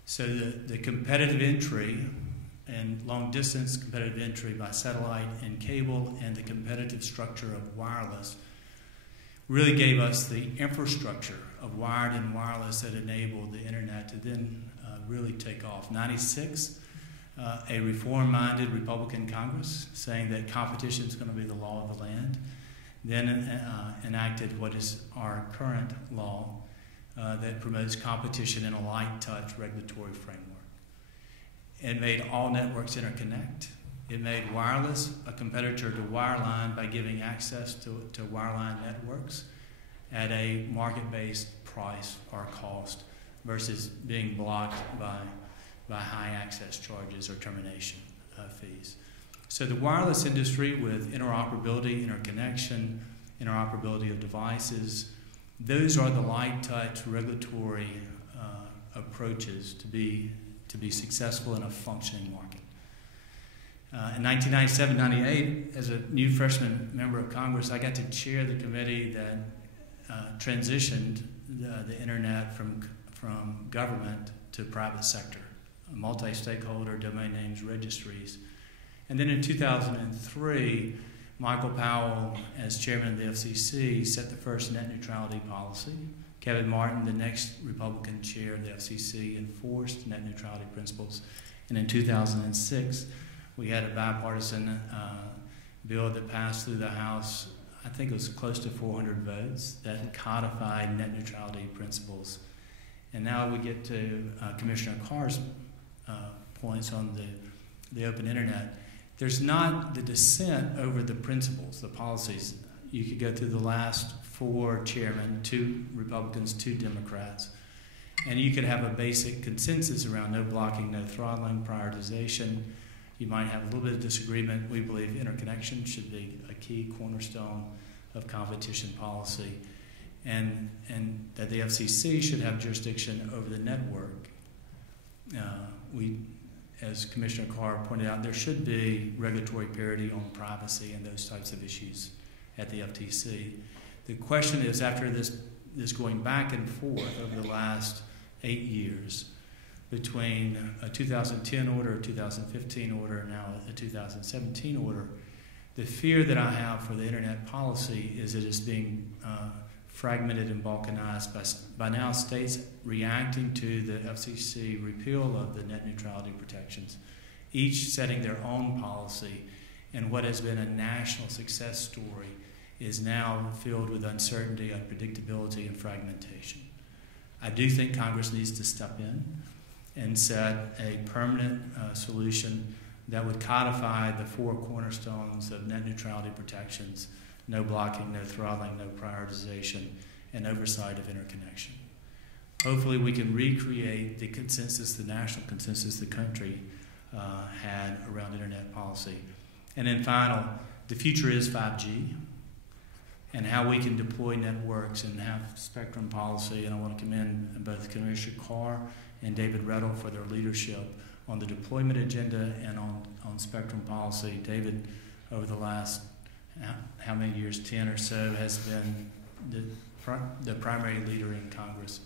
So the competitive entry and long-distance competitive entry by satellite and cable and the competitive structure of wireless really gave us the infrastructure of wired and wireless that enabled the internet to then really take off. 96, a reform-minded Republican Congress saying that competition is going to be the law of the land, then enacted what is our current law that promotes competition in a light-touch regulatory framework. It made all networks interconnect. It made wireless a competitor to wireline by giving access to wireline networks at a market-based price or cost versus being blocked by high access charges or termination fees. So the wireless industry with interoperability, interconnection, interoperability of devices, those are the light-touch regulatory approaches to be successful in a functioning market. In 1997-98, as a new freshman member of Congress, I got to chair the committee that transitioned the internet from government to private sector, multi-stakeholder domain names registries. And then in 2003, Michael Powell, as chairman of the FCC, set the first net neutrality policy. Kevin Martin, the next Republican chair of the FCC, enforced net neutrality principles. And in 2006, we had a bipartisan bill that passed through the House. I think it was close to 400 votes that codified net neutrality principles. And now we get to Commissioner Carr's points on the open internet. There's not the dissent over the principles, the policies. You could go through the last 4 chairmen, 2 Republicans, 2 Democrats, and you could have a basic consensus around no blocking, no throttling, prioritization. You might have a little bit of disagreement. We believe interconnection should be a key cornerstone of competition policy, and that the FCC should have jurisdiction over the network. As Commissioner Carr pointed out, there should be regulatory parity on privacy and those types of issues at the FTC. The question is, after this going back and forth over the last 8 years, between a 2010 order, a 2015 order, and now a 2017 order, the fear that I have for the internet policy is it is being fragmented and balkanized by now states reacting to the FCC repeal of the net neutrality protections, each setting their own policy, and what has been a national success story is now filled with uncertainty, unpredictability, and fragmentation. I do think Congress needs to step in and set a permanent solution that would codify the 4 cornerstones of net neutrality protections: no blocking, no throttling, no prioritization, and oversight of interconnection. Hopefully we can recreate the consensus, the national consensus the country had around internet policy. And then final, the future is 5G and how we can deploy networks and have spectrum policy. And I want to commend both Commissioner Carr and David Redl for their leadership on the deployment agenda and on spectrum policy. David, over the last, how many years, 10 or so, has been the primary leader in Congress,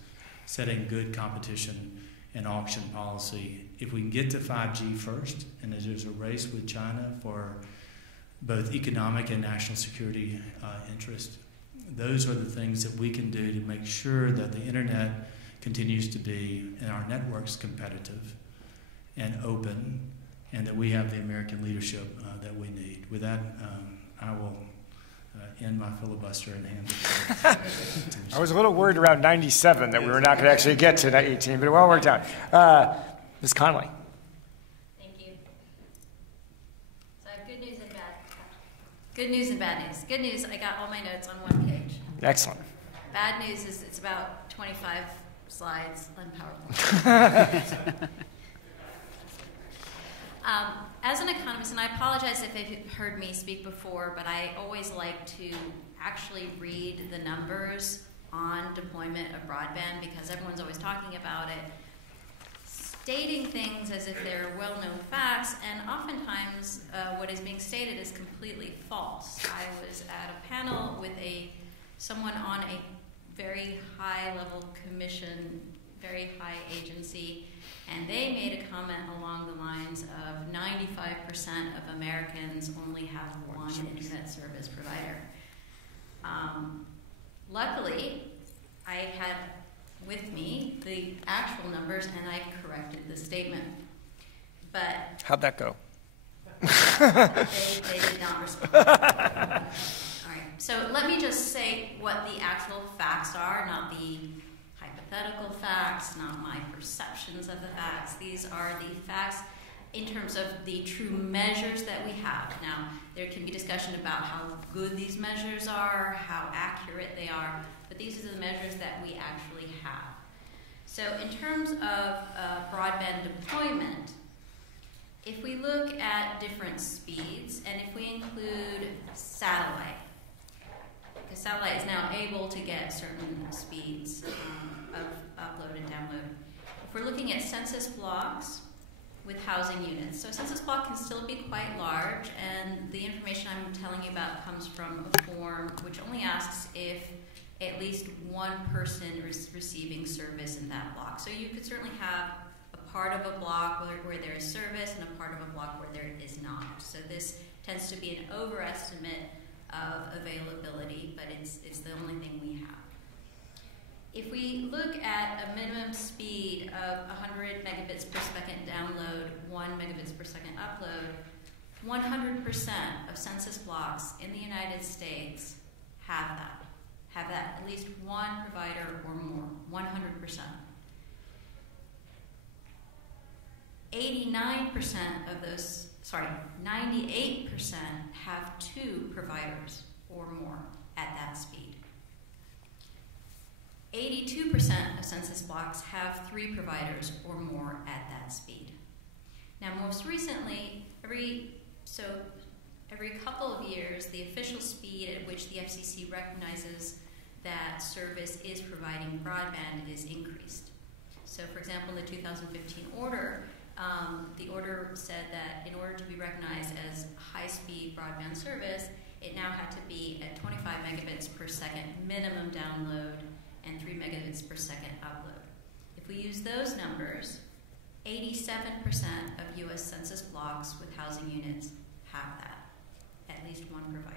setting good competition and auction policy. If we can get to 5G first, and as there's a race with China for both economic and national security interest, those are the things that we can do to make sure that the internet continues to be, and our networks, competitive and open, and that we have the American leadership that we need. With that, I will end my filibuster and hand it to I was a little worried around 97 that we were not going to actually get to 18, but it well worked out. Ms. Connolly. Thank you. So I have good news and bad. Good news and bad news. Good news, I got all my notes on one page. Excellent. Bad news is it's about 25 slides on PowerPoint. As an economist, and I apologize if you've heard me speak before, but I always like to actually read the numbers on deployment of broadband because everyone's always talking about it, stating things as if they're well-known facts, and oftentimes what is being stated is completely false. I was at a panel with someone on a very high-level commission, very high agency, and they made a comment along the lines of 95% of Americans only have one internet service provider. Luckily, I had with me the actual numbers, and I corrected the statement. But how'd that go? they did not respond. All right. So let me just say what the actual facts are, not the hypothetical facts, not my perceptions of the facts. These are the facts in terms of the true measures that we have. Now, there can be discussion about how good these measures are, how accurate they are, but these are the measures that we actually have. So in terms of broadband deployment, if we look at different speeds, and if we include satellite, because satellite is now able to get certain speeds of upload and download. If we're looking at census blocks with housing units, so a census block can still be quite large, and the information I'm telling you about comes from a form which only asks if at least one person is receiving service in that block. So you could certainly have a part of a block where there is service and a part of a block where there is not. So this tends to be an overestimate of availability, but it's the only thing we have. If we look at a minimum speed of 100 megabits per second download, 1 megabits per second upload, 100% of census blocks in the United States have that. Have that, at least one provider or more, 100%. 89% of those, 98% have 2 providers or more at that speed. 82% of census blocks have 3 providers or more at that speed. Now, most recently, every couple of years, the official speed at which the FCC recognizes that service is providing broadband is increased. So, for example, in the 2015 order, the order said that in order to be recognized as high-speed broadband service, it now had to be at 25 megabits per second minimum download and 3 megabits per second upload. If we use those numbers, 87% of U.S. census blocks with housing units have that, at least one provider.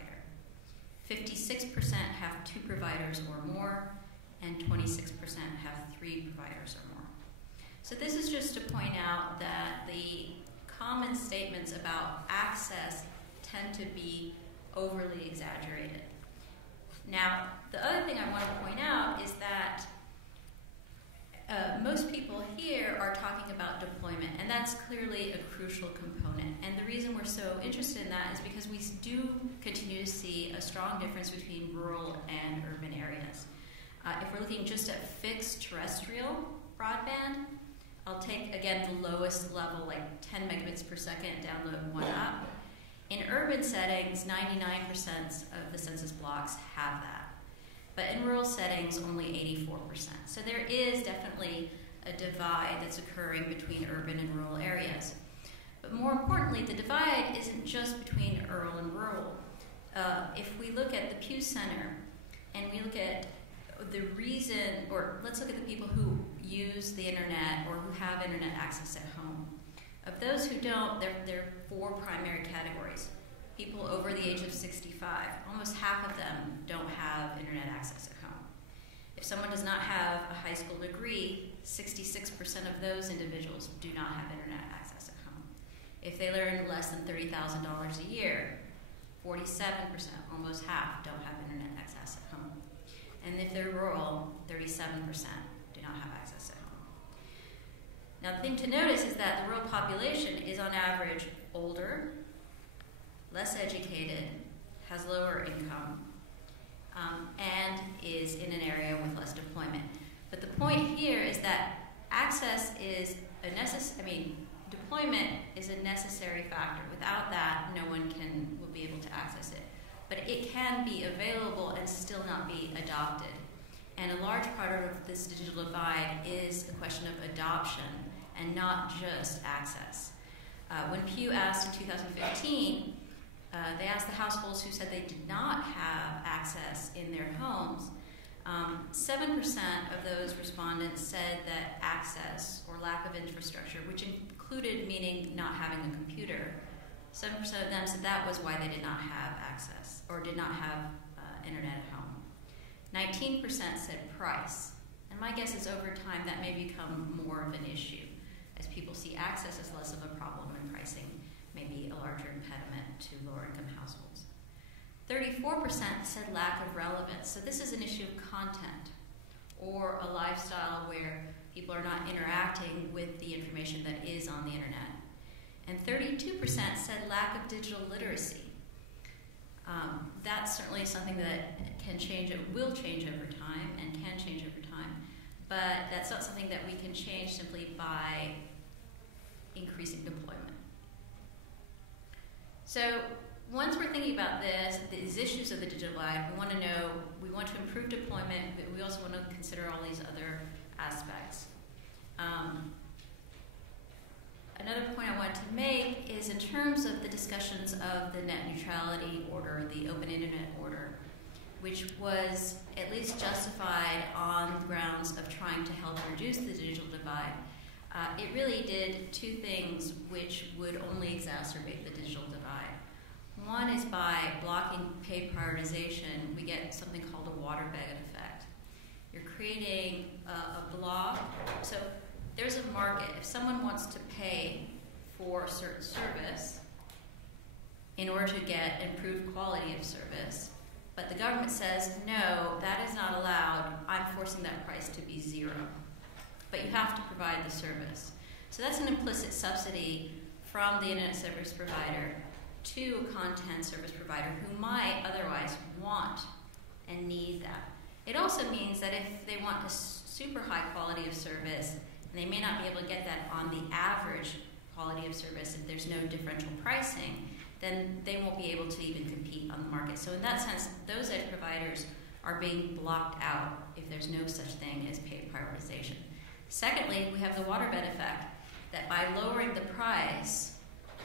56% have 2 providers or more, and 26% have 3 providers or more. So this is just to point out that the common statements about access tend to be overly exaggerated. Now, the other thing I want to point out is that most people here are talking about deployment, and that's clearly a crucial component. And the reason we're so interested in that is because we do continue to see a strong difference between rural and urban areas. If we're looking just at fixed terrestrial broadband, I'll take, again, the lowest level, like 10 megabits per second, download 1 up. In urban settings, 99% of the census blocks have that. But in rural settings, only 84%. So there is definitely a divide that's occurring between urban and rural areas. But more importantly, the divide isn't just between urban and rural. If we look at the Pew Center and we look at the reason, or let's look at the people who use the internet or who have internet access at home. Of those who don't, there are 4 primary categories. People over the age of 65, almost half of them don't have internet access at home. If someone does not have a high school degree, 66% of those individuals do not have internet access at home. If they earn less than $30,000 a year, 47%, almost half, don't have internet access at home. And if they're rural, 37% do not have access at home. Now, the thing to notice is that the rural population is on average older, less educated, has lower income, and is in an area with less deployment. But the point here is that access is deployment is a necessary factor. Without that, no one will be able to access it. But it can be available and still not be adopted. And a large part of this digital divide is a question of adoption and not just access. When Pew asked in 2015, they asked the households who said they did not have access in their homes. 7% of those respondents said that access or lack of infrastructure, which included meaning not having a computer, 7% of them said that was why they did not have access or did not have internet at home. 19% said price. And my guess is over time that may become more of an issue as people see access as less of a problem and pricing may be a larger impediment to lower income households. 34% said lack of relevance. So this is an issue of content or a lifestyle where people are not interacting with the information that is on the internet. And 32% said lack of digital literacy. That's certainly something that can change, it will change over time and can change over time, but that's not something that we can change simply by increasing deployment. So once we're thinking about these issues of the digital divide, we want to know, we want to improve deployment, but we also want to consider all these other aspects. Another point I want to make is in terms of the discussions of the net neutrality order, the open internet order, which was at least justified on the grounds of trying to help reduce the digital divide. It really did 2 things which would only exacerbate the digital divide. One is by blocking pay prioritization, we get something called a waterbed effect. You're creating a block. So there's a market. If someone wants to pay for a certain service in order to get improved quality of service, but the government says, no, that is not allowed, I'm forcing that price to be 0. But you have to provide the service. So that's an implicit subsidy from the internet service provider to a content service provider who might otherwise want and need that. It also means that if they want a super high quality of service, and they may not be able to get that on the average quality of service if there's no differential pricing, then they won't be able to even compete on the market. So in that sense, those edge providers are being blocked out if there's no such thing as pay prioritization. Secondly, we have the waterbed effect, that by lowering the price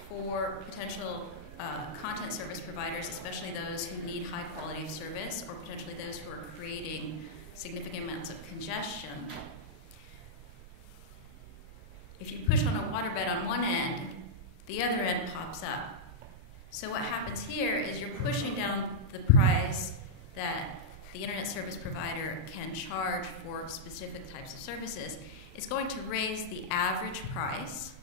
for potential content service providers, especially those who need high quality of service or potentially those who are creating significant amounts of congestion, if you push on a waterbed on one end, the other end pops up. So what happens here is you're pushing down the price that the internet service provider can charge for specific types of services. It's going to raise the average price,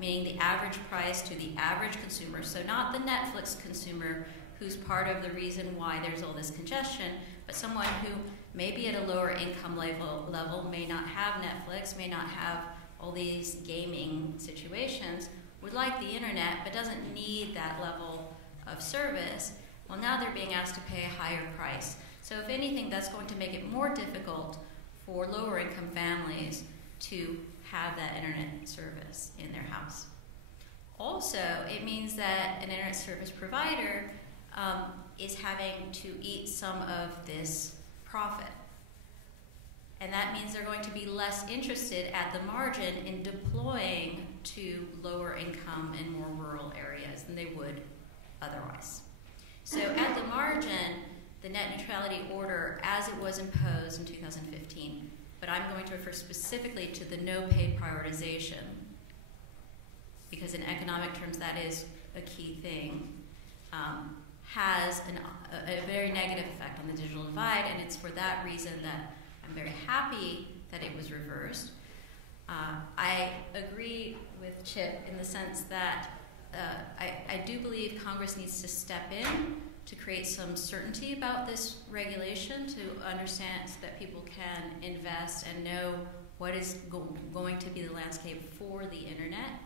meaning the average price to the average consumer, so not the Netflix consumer who's part of the reason why there's all this congestion, but someone who may be at a lower income level may not have Netflix, may not have all these gaming situations, would like the internet but doesn't need that level of service. Well, now they're being asked to pay a higher price. So if anything, that's going to make it more difficult for lower income families to have that internet service in their house. Also, it means that an internet service provider is having to eat some of this profit. And that means they're going to be less interested at the margin in deploying to lower income and more rural areas than they would otherwise. So at the margin, the net neutrality order as it was imposed in 2015, but I'm going to refer specifically to the no-pay prioritization, because in economic terms that is a key thing, has a very negative effect on the digital divide, and it's for that reason that I'm very happy that it was reversed. I agree with Chip in the sense that I do believe Congress needs to step in to create some certainty about this regulation, to understand so that people can invest and know what is going to be the landscape for the internet.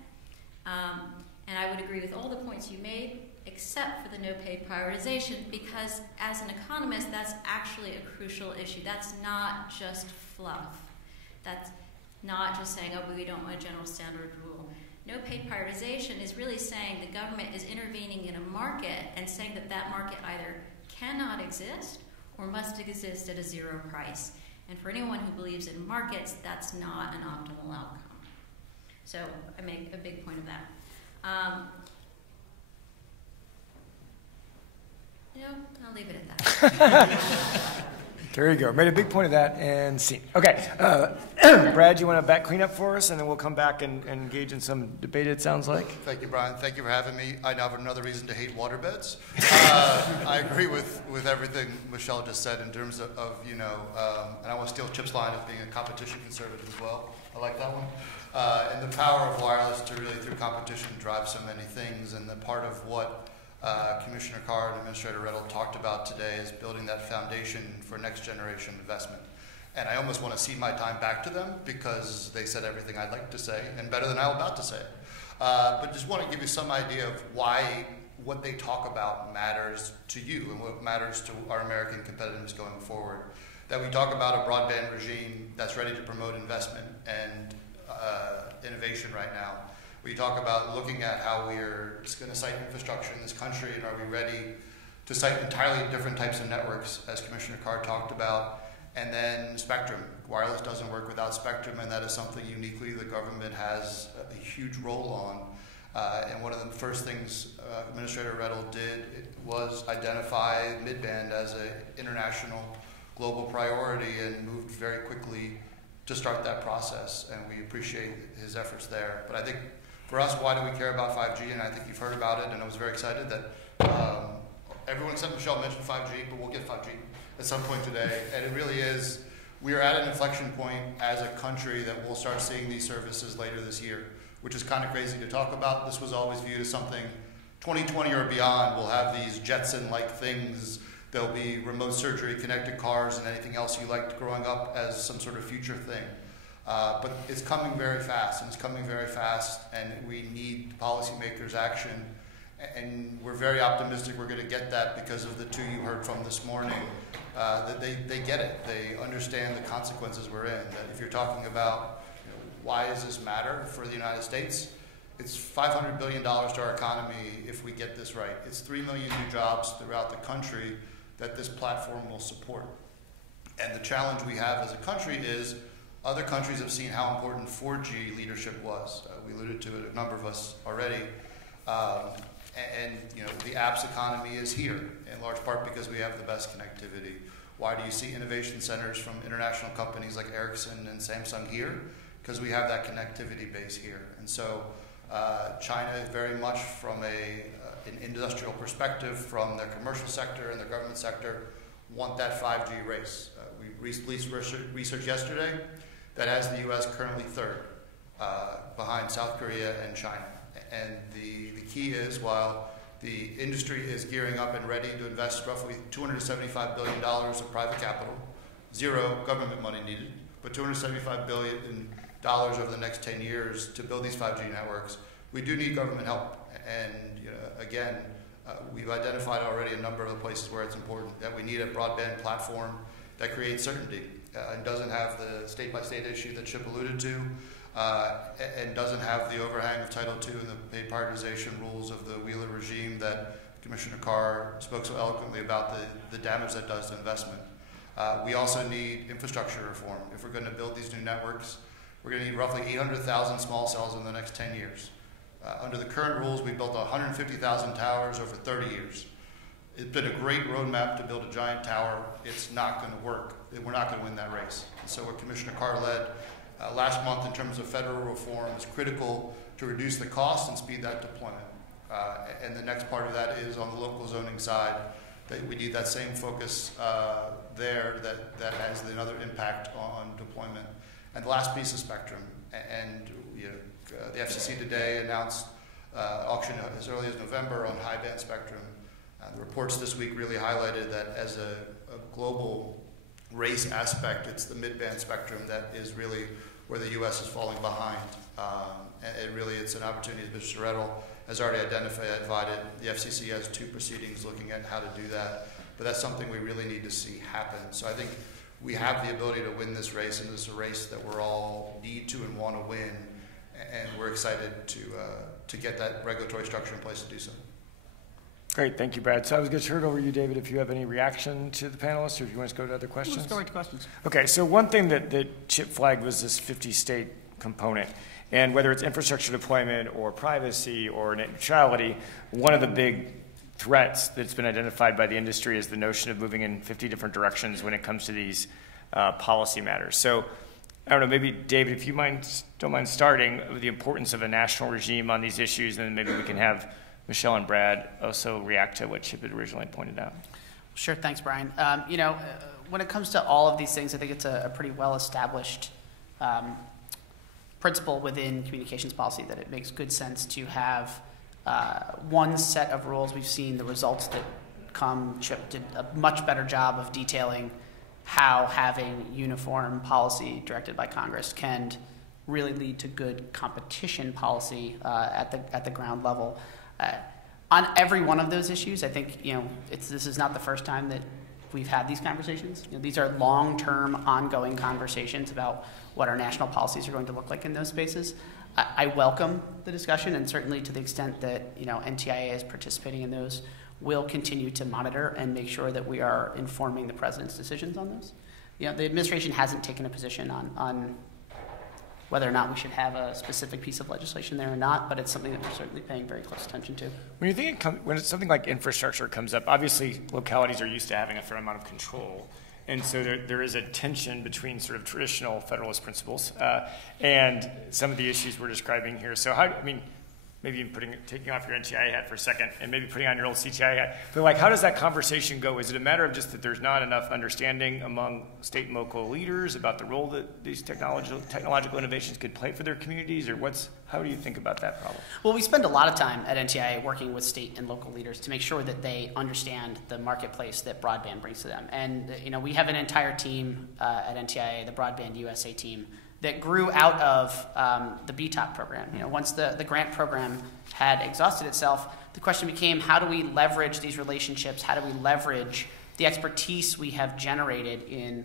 And I would agree with all the points you made, except for the no-pay prioritization, because as an economist, that's actually a crucial issue. That's not just fluff. That's not just saying, oh, but we don't want a general standard rule. No-pay prioritization is really saying the government is intervening in a market and saying that that market either cannot exist or must exist at a zero price. And for anyone who believes in markets, that's not an optimal outcome. So I make a big point of that. I'll leave it at that. There you go. Made a big point of that and scene. Okay. Brad, you want to back clean up for us, and then we'll come back and engage in some debate, it sounds like. Thank you, Brian. Thank you for having me. I now have another reason to hate waterbeds. I agree with everything Michelle just said in terms of and I want to steal Chip's line of being a competition conservative as well. I like that one. And the power of wireless to really, through competition, drive so many things. And the part of what Commissioner Carr and Administrator Redl talked about today is building that foundation for next generation investment. And I almost want to cede my time back to them because they said everything I'd like to say and better than I'm about to say. But just want to give you some idea of why what they talk about matters to you and what matters to our American competitiveness going forward. That we talk about a broadband regime that's ready to promote investment and innovation right now. We talk about looking at how we're just going to site infrastructure in this country, and are we ready to site entirely different types of networks, as Commissioner Carr talked about, and then spectrum. Wireless doesn't work without spectrum, and that is something uniquely the government has a huge role on. And one of the first things Administrator Redl did was identify midband as an international global priority and moved very quickly to start that process, and we appreciate his efforts there. But I think for us, why do we care about 5G? And I think you've heard about it, and I was very excited that everyone except Michelle mentioned 5G, but we'll get 5G at some point today. And it really is, we are at an inflection point as a country that we'll start seeing these services later this year, which is kind of crazy to talk about. This was always viewed as something 2020 or beyond. We'll have these Jetson-like things. There'll be remote surgery, connected cars, and anything else you liked growing up as some sort of future thing. But it's coming very fast, and it's coming very fast, and we need policymakers' action. And we're very optimistic we're going to get that because of the two you heard from this morning. That they get it. They understand the consequences we're in. That if you're talking about why does this matter for the United States, it's $500 billion to our economy if we get this right. It's 3 million new jobs throughout the country that this platform will support. And the challenge we have as a country is other countries have seen how important 4G leadership was. We alluded to it, a number of us already. And the apps economy is here, in large part because we have the best connectivity. Why do you see innovation centers from international companies like Ericsson and Samsung here? Because we have that connectivity base here. And so China is very much from an industrial perspective, from their commercial sector and their government sector, want that 5G race. We released research yesterday that has the U.S. currently third, behind South Korea and China. And the key is, while the industry is gearing up and ready to invest roughly $275 billion of private capital, zero government money needed, but $275 billion over the next 10 years to build these 5G networks, we do need government help. And again, we've identified already a number of the places where it's important, that we need a broadband platform that creates certainty and doesn't have the state-by-state issue that Chip alluded to, and doesn't have the overhang of Title II and the pay prioritization rules of the Wheeler regime that Commissioner Carr spoke so eloquently about the damage that does to investment. We also need infrastructure reform. If we're going to build these new networks, we're going to need roughly 800,000 small cells in the next 10 years. Under the current rules, we built 150,000 towers over 30 years. It's been a great roadmap to build a giant tower. It's not going to work. We're not going to win that race. And so what Commissioner Carr led last month in terms of federal reform is critical to reduce the cost and speed that deployment. And the next part of that is on the local zoning side, that we need that same focus there that has another impact on deployment. And the last piece is spectrum. And the FCC today announced auction as early as November on high band spectrum. The reports this week really highlighted that as a global race aspect, it's the mid-band spectrum that is really where the U.S. is falling behind. And really it's an opportunity, as Mr. Redl has already identified it. The FCC has 2 proceedings looking at how to do that. But that's something we really need to see happen. So I think we have the ability to win this race, and it's a race that we're all need to and want to win. And we're excited to get that regulatory structure in place to do so. Great, thank you, Brad. So I was going to turn it over to you, David, if you have any reaction to the panelists, or if you want to go to other questions. Let's go right to questions. Okay, so one thing that Chip flagged was this 50-state component. And whether it's infrastructure deployment or privacy or net neutrality, one of the big threats that's been identified by the industry is the notion of moving in 50 different directions when it comes to these policy matters. So I don't know, maybe David, if you don't mind starting with the importance of a national regime on these issues, and then maybe we can have Michelle and Brad also react to what Chip had originally pointed out. Sure, thanks, Brian. When it comes to all of these things, I think it's a pretty well-established principle within communications policy that it makes good sense to have one set of rules. We've seen the results that come. Chip did a much better job of detailing how having uniform policy directed by Congress can really lead to good competition policy at the ground level. On every one of those issues, I think this is not the first time that we've had these conversations. These are long-term, ongoing conversations about what our national policies are going to look like in those spaces. I welcome the discussion, and certainly to the extent that NTIA is participating in those, we'll continue to monitor and make sure that we are informing the president's decisions on those. The administration hasn't taken a position on whether or not we should have a specific piece of legislation there or not, but it's something that we're certainly paying very close attention to. When you think when something like infrastructure comes up, obviously localities are used to having a fair amount of control. And so there is a tension between sort of traditional Federalist principles and some of the issues we're describing here. So maybe taking off your NTIA hat for a second and maybe putting on your old CTIA hat, but how does that conversation go? Is it a matter of just that there's not enough understanding among state and local leaders about the role that these technological innovations could play for their communities, or how do you think about that problem? Well, we spend a lot of time at NTIA working with state and local leaders to make sure that they understand the marketplace that broadband brings to them. And we have an entire team at NTIA, the Broadband USA team, that grew out of the BTOP program. Once the grant program had exhausted itself, the question became, how do we leverage these relationships? How do we leverage the expertise we have generated in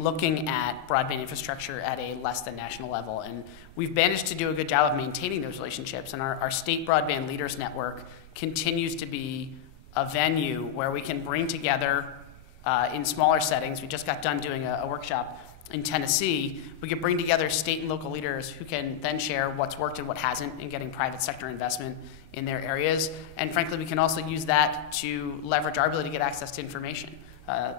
looking at broadband infrastructure at a less than national level? And we've managed to do a good job of maintaining those relationships, and our state broadband leaders network continues to be a venue where we can bring together in smaller settings. We just got done doing a workshop in Tennessee. We could bring together state and local leaders who can then share what's worked and what hasn't in getting private sector investment in their areas. And frankly, we can also use that to leverage our ability to get access to information.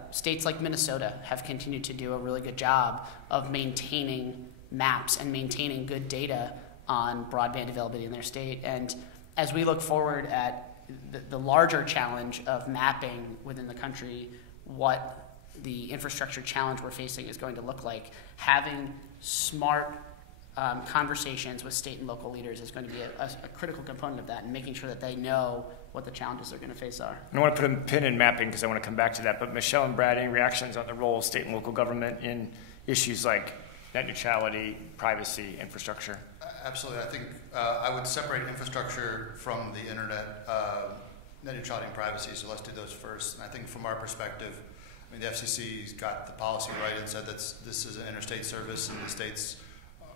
States like Minnesota have continued to do a really good job of maintaining maps and maintaining good data on broadband availability in their state. And as we look forward at the larger challenge of mapping within the country, what the infrastructure challenge we're facing is going to look like, having smart conversations with state and local leaders is going to be a critical component of that, and making sure that they know what the challenges they're going to face are. I want to put a pin in mapping because I want to come back to that, but Michelle and Brad, any reactions on the role of state and local government in issues like net neutrality, privacy, infrastructure? Absolutely. I think I would separate infrastructure from the internet, net neutrality and privacy, so let's do those first. And I think from our perspective, the FCC's got the policy right and said that this is an interstate service, and the states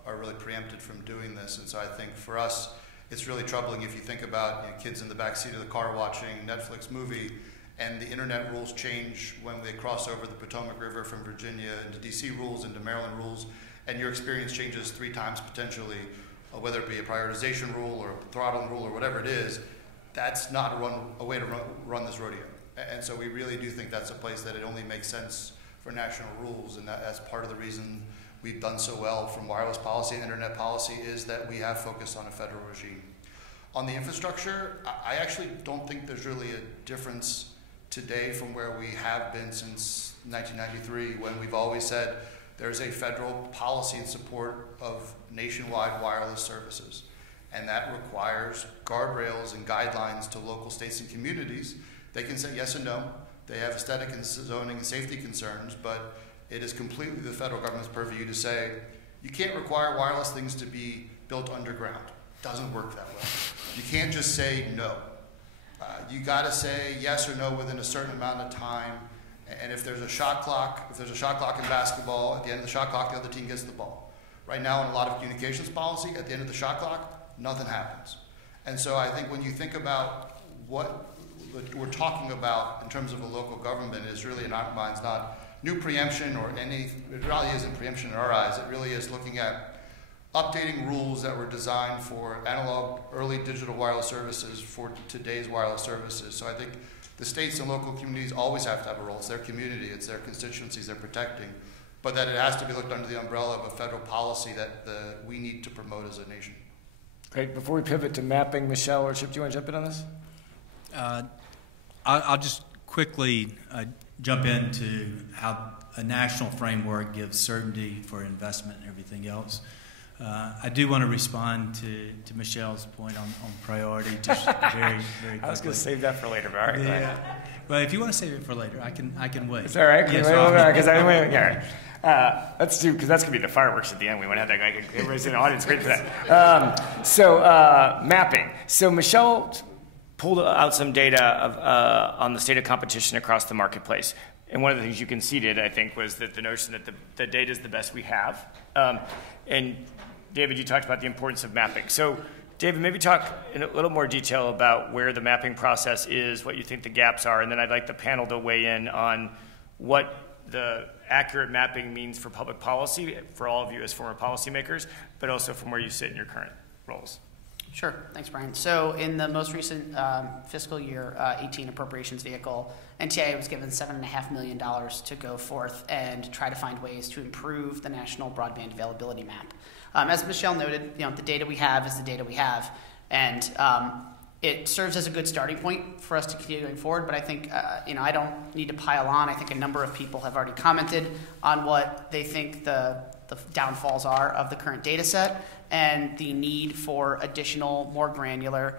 are really preempted from doing this. And so I think for us, it's really troubling if you think about kids in the backseat of the car watching Netflix movie, and the internet rules change when they cross over the Potomac River from Virginia into DC rules, into Maryland rules, and your experience changes 3 times potentially, whether it be a prioritization rule or a throttling rule or whatever it is. That's not a way to run this rodeo. And so we really do think that's a place that it only makes sense for national rules, and that's part of the reason we've done so well from wireless policy and internet policy, is that we have focused on a federal regime. On the infrastructure, I actually don't think there's really a difference today from where we have been since 1993, when we've always said there's a federal policy in support of nationwide wireless services. And that requires guardrails and guidelines to local states and communities. They can say yes and no. They have aesthetic and zoning and safety concerns, but it is completely the federal government's purview to say, you can't require wireless things to be built underground. It doesn't work that way. You can't just say no. You got to say yes or no within a certain amount of time. And if there's a shot clock, in basketball, at the end of the shot clock, the other team gets the ball. Right now, in a lot of communications policy, at the end of the shot clock, nothing happens. And so I think when you think about what we're talking about in terms of a local government, is really in our minds not new preemption or any, it really isn't preemption in our eyes. It really is looking at updating rules that were designed for analog early digital wireless services for today's wireless services. So I think the states and local communities always have to have a role. It's their community, it's their constituencies they're protecting, but that it has to be looked under the umbrella of a federal policy that we need to promote as a nation. Great. Before we pivot to mapping, Michelle or Chip, do you want to jump in on this? I'll just quickly jump into how a national framework gives certainty for investment and everything else. I do want to respond to Michelle's point on priority, just very quickly. I was going to save that for later, but all right. Yeah. Well, if you want to save it for later, I can wait. Is that all right? Yes, let's do, because that's going to be the fireworks at the end. We want to have that guy. Everybody's in the audience. Great for that. Mapping. So Michelle pulled out some data on the state of competition across the marketplace. And one of the things you conceded, I think, was that the notion that the data is the best we have. And David, you talked about the importance of mapping. So David, maybe talk in a little more detail about where the mapping process is, what you think the gaps are, and then I'd like the panel to weigh in on what the accurate mapping means for public policy, for all of you as former policymakers, but also from where you sit in your current roles. Sure. Thanks, Brian. So in the most recent fiscal year 18 appropriations vehicle, NTIA was given $7.5 million to go forth and try to find ways to improve the national broadband availability map. As Michelle noted, the data we have is the data we have, and it serves as a good starting point for us to continue going forward. But I think I don't need to pile on. I think a number of people have already commented on what they think the downfalls are of the current data set and the need for additional, more granular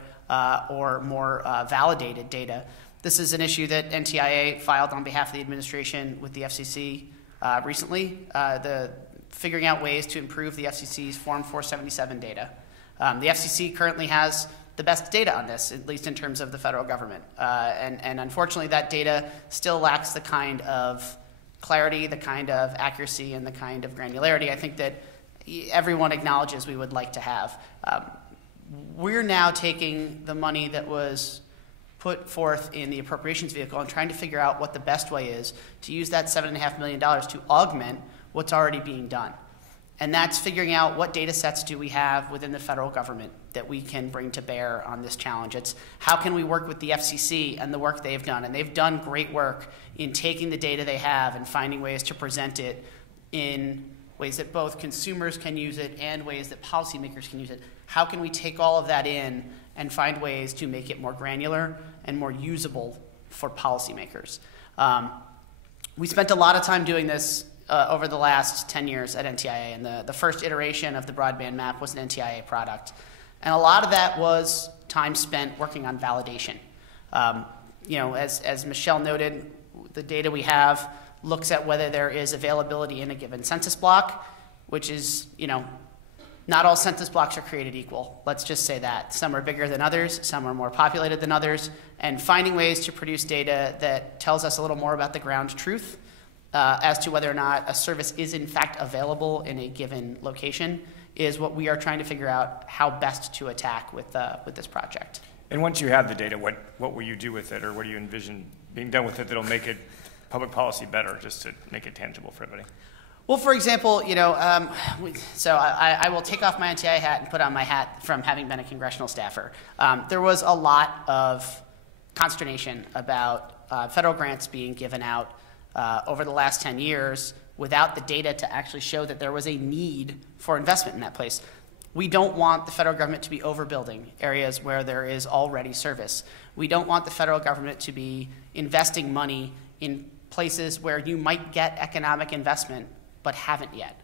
or more validated data. This is an issue that NTIA filed on behalf of the administration with the FCC recently, figuring out ways to improve the FCC's Form 477 data. The FCC currently has the best data on this, at least in terms of the federal government. And unfortunately, that data still lacks the kind of clarity, the kind of accuracy, and the kind of granularity I think that everyone acknowledges we would like to have. We're now taking the money that was put forth in the appropriations vehicle and trying to figure out what the best way is to use that $7.5 million to augment what's already being done. And that's figuring out what data sets do we have within the federal government that we can bring to bear on this challenge. It's how can we work with the FCC and the work they've done. And they've done great work in taking the data they have and finding ways to present it in ways that both consumers can use it and ways that policymakers can use it. How can we take all of that in and find ways to make it more granular and more usable for policymakers? We spent a lot of time doing this over the last 10 years at NTIA, and the first iteration of the broadband map was an NTIA product. And a lot of that was time spent working on validation. As Michelle noted, the data we have looks at whether there is availability in a given census block, which is, not all census blocks are created equal. Let's just say that. Some are bigger than others, some are more populated than others, and finding ways to produce data that tells us a little more about the ground truth as to whether or not a service is in fact available in a given location is what we are trying to figure out how best to attack with this project. And once you have the data, what will you do with it, or what do you envision being done with it that'll make it public policy better, just to make it tangible for everybody? Well, for example, so I will take off my NTIA hat and put on my hat from having been a congressional staffer. There was a lot of consternation about federal grants being given out over the last 10 years without the data to actually show that there was a need for investment in that place. We don't want the federal government to be overbuilding areas where there is already service. We don't want the federal government to be investing money in places where you might get economic investment but haven't yet.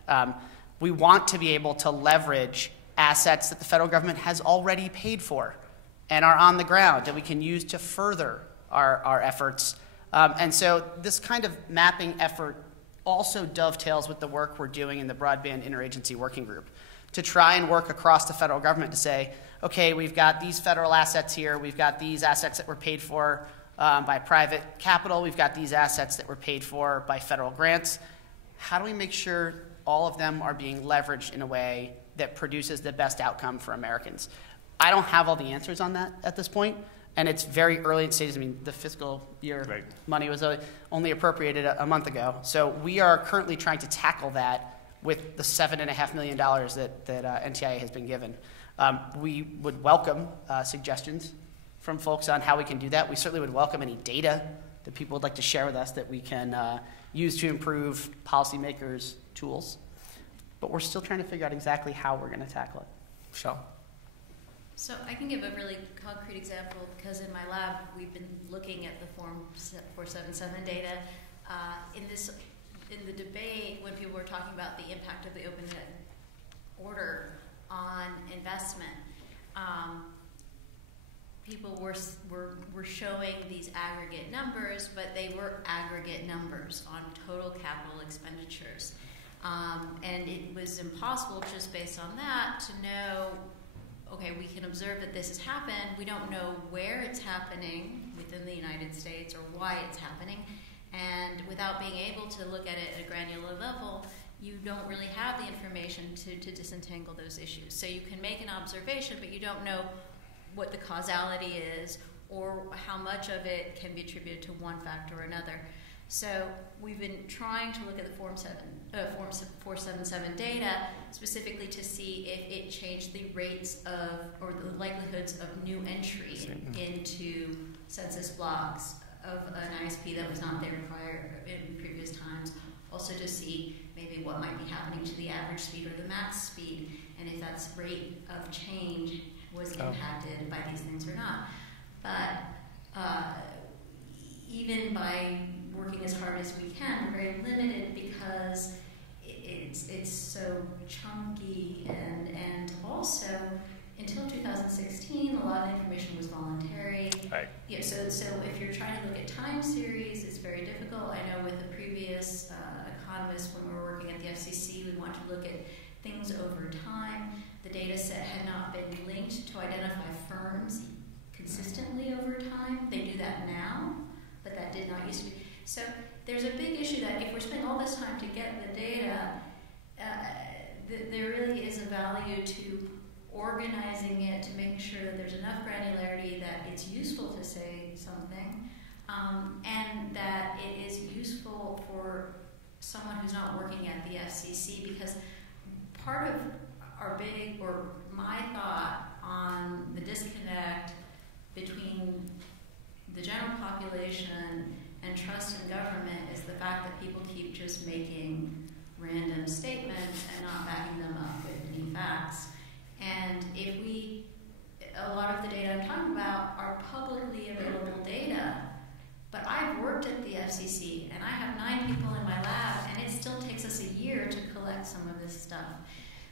We want to be able to leverage assets that the federal government has already paid for and are on the ground that we can use to further our efforts. And so this kind of mapping effort also dovetails with the work we're doing in the Broadband Interagency Working Group to try and work across the federal government to say, okay, we've got these federal assets here, we've got these assets that were paid for by private capital, we've got these assets that were paid for by federal grants. How do we make sure all of them are being leveraged in a way that produces the best outcome for Americans? I don't have all the answers on that at this point, and it's very early in stages. I mean, the fiscal year money was only appropriated a month ago. So we are currently trying to tackle that with the $7.5 million that NTIA has been given. We would welcome suggestions from folks on how we can do that. We certainly would welcome any data that people would like to share with us that we can use to improve policymakers' tools. But we're still trying to figure out exactly how we're going to tackle it. Michelle? So I can give a really concrete example because in my lab we've been looking at the Form 477 data. In the debate, when people were talking about the impact of the open net order on investment, people were showing these aggregate numbers, but they were aggregate numbers on total capital expenditures. And it was impossible just based on that to know, okay, we can observe that this has happened. We don't know where it's happening within the United States or why it's happening. And without being able to look at it at a granular level, you don't really have the information to disentangle those issues. So you can make an observation, but you don't know what the causality is or how much of it can be attributed to one factor or another. So we've been trying to look at the Form 477 data specifically to see if it changed the rates of, or the likelihoods of new entry into census blocks of an ISP that was not there prior in previous times. Also to see maybe what might be happening to the average speed or the max speed, and if that's rate of change was impacted by these things or not. But even by working as hard as we can, we're very limited because it's so chunky, and also until 2016 a lot of information was voluntary. Right. Yeah, so if you're trying to look at time series, it's very difficult. I know with the previous economists, when we were working at the FCC, we wanted to look at things over time. The data set had not been linked to identify firms consistently over time. They do that now, but that did not used to be. So there's a big issue that if we're spending all this time to get the data, there really is a value to organizing it, to making sure that there's enough granularity that it's useful to say something, and that it is useful for someone who's not working at the FCC, because part of our big, or my thought on the disconnect between the general population and trust in government is the fact that people keep just making random statements and not backing them up with any facts. And if a lot of the data I'm talking about are publicly available data, but I've worked at the FCC and I have 9 people in my lab, and it still takes us a year to collect some of this stuff.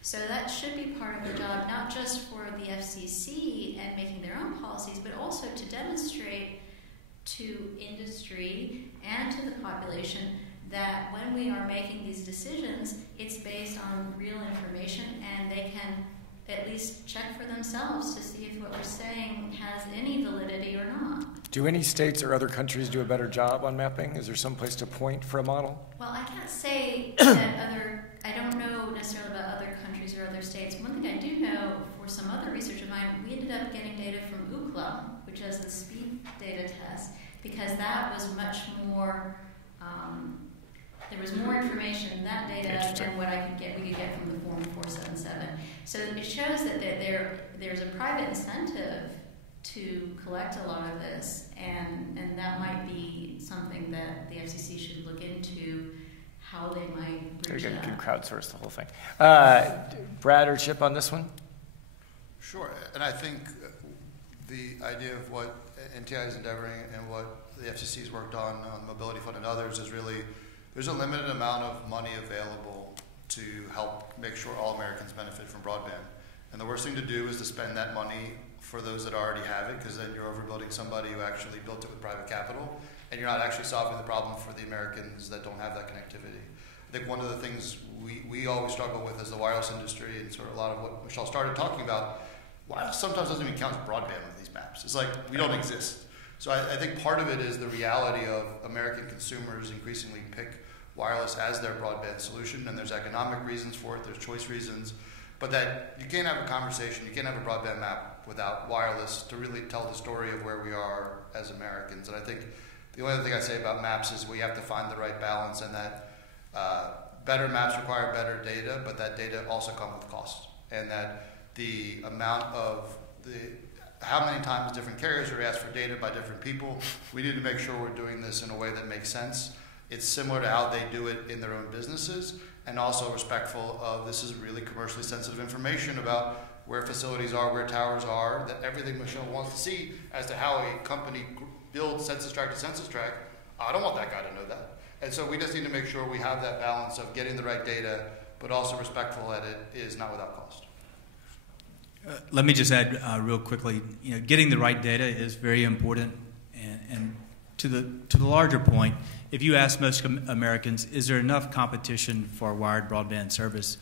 So that should be part of the job, not just for the FCC and making their own policies, but also to demonstrate to industry and to the population that when we are making these decisions, it's based on real information, and they can at least check for themselves to see if what we're saying has any validity or not. Do any states or other countries do a better job on mapping? Is there some place to point for a model? Well, I can't say that I don't know necessarily about other countries or or other states. One thing I do know for some other research of mine, we ended up getting data from Ookla, which has the speed data test, because that was much more, there was more information in that data than what we could get from the Form 477. So it shows that there's a private incentive to collect a lot of this, and that might be something that the FCC should look into, how they might bridge that. Can crowdsource the whole thing. Brad or Chip on this one? Sure, and I think the idea of what NTI is endeavoring and what the FCC has worked on the Mobility Fund and others is really, there's a limited amount of money available to help make sure all Americans benefit from broadband. And the worst thing to do is to spend that money for those that already have it, because then you're overbuilding somebody who actually built it with private capital, and you're not actually solving the problem for the Americans that don't have that connectivity. I think one of the things we always struggle with as the wireless industry, and sort of a lot of what Michelle started talking about, wireless sometimes doesn't even count as broadband with these maps. It's like we don't exist. So I think part of it is the reality of American consumers increasingly pick wireless as their broadband solution, and there's economic reasons for it, there's choice reasons, but that you can't have a conversation, you can't have a broadband map without wireless to really tell the story of where we are as Americans. And I think the only other thing I say about maps is we have to find the right balance, and that better maps require better data, but that data also comes with cost. And that the amount of how many times different carriers are asked for data by different people, we need to make sure we're doing this in a way that makes sense. It's similar to how they do it in their own businesses, and also respectful of this is really commercially sensitive information about where facilities are, where towers are, that everything Michelle wants to see as to how a company builds census tract to census tract. I don't want that guy to know that. And so we just need to make sure we have that balance of getting the right data, but also respectful that it is not without cost. Let me just add real quickly, getting the right data is very important. And to the larger point, if you ask most Americans, is there enough competition for wired broadband service?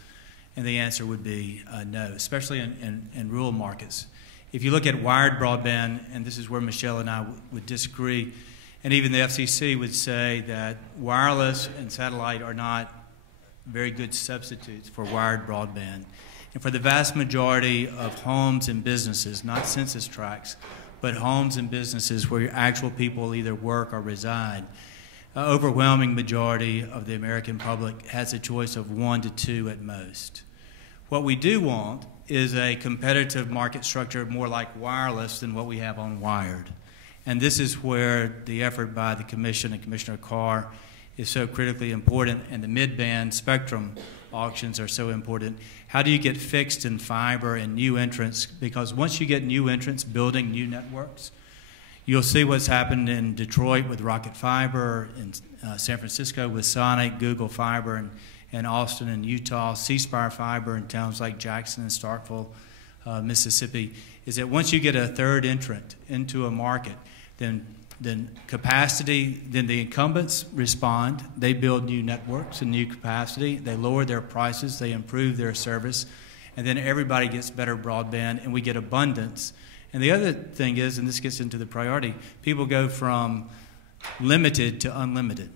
And the answer would be no, especially in rural markets. If you look at wired broadband, and this is where Michelle and I would disagree, and even the FCC would say that wireless and satellite are not very good substitutes for wired broadband. And for the vast majority of homes and businesses, not census tracts, but homes and businesses where actual people either work or reside, an overwhelming majority of the American public has a choice of 1 to 2 at most. What we do want is a competitive market structure more like wireless than what we have on wired. And this is where the effort by the Commission and Commissioner Carr is so critically important, and the mid-band spectrum auctions are so important. How do you get fixed in fiber and new entrants? Because once you get new entrants building new networks, you'll see what's happened in Detroit with Rocket Fiber, in San Francisco with Sonic, Google Fiber, and Austin and Utah, C-Spire Fiber in towns like Jackson and Starkville, Mississippi, is that once you get a third entrant into a market, then capacity, then the incumbents respond. They build new networks and new capacity. They lower their prices. They improve their service. And then everybody gets better broadband, and we get abundance. And the other thing is, and this gets into the priority, people go from limited to unlimited.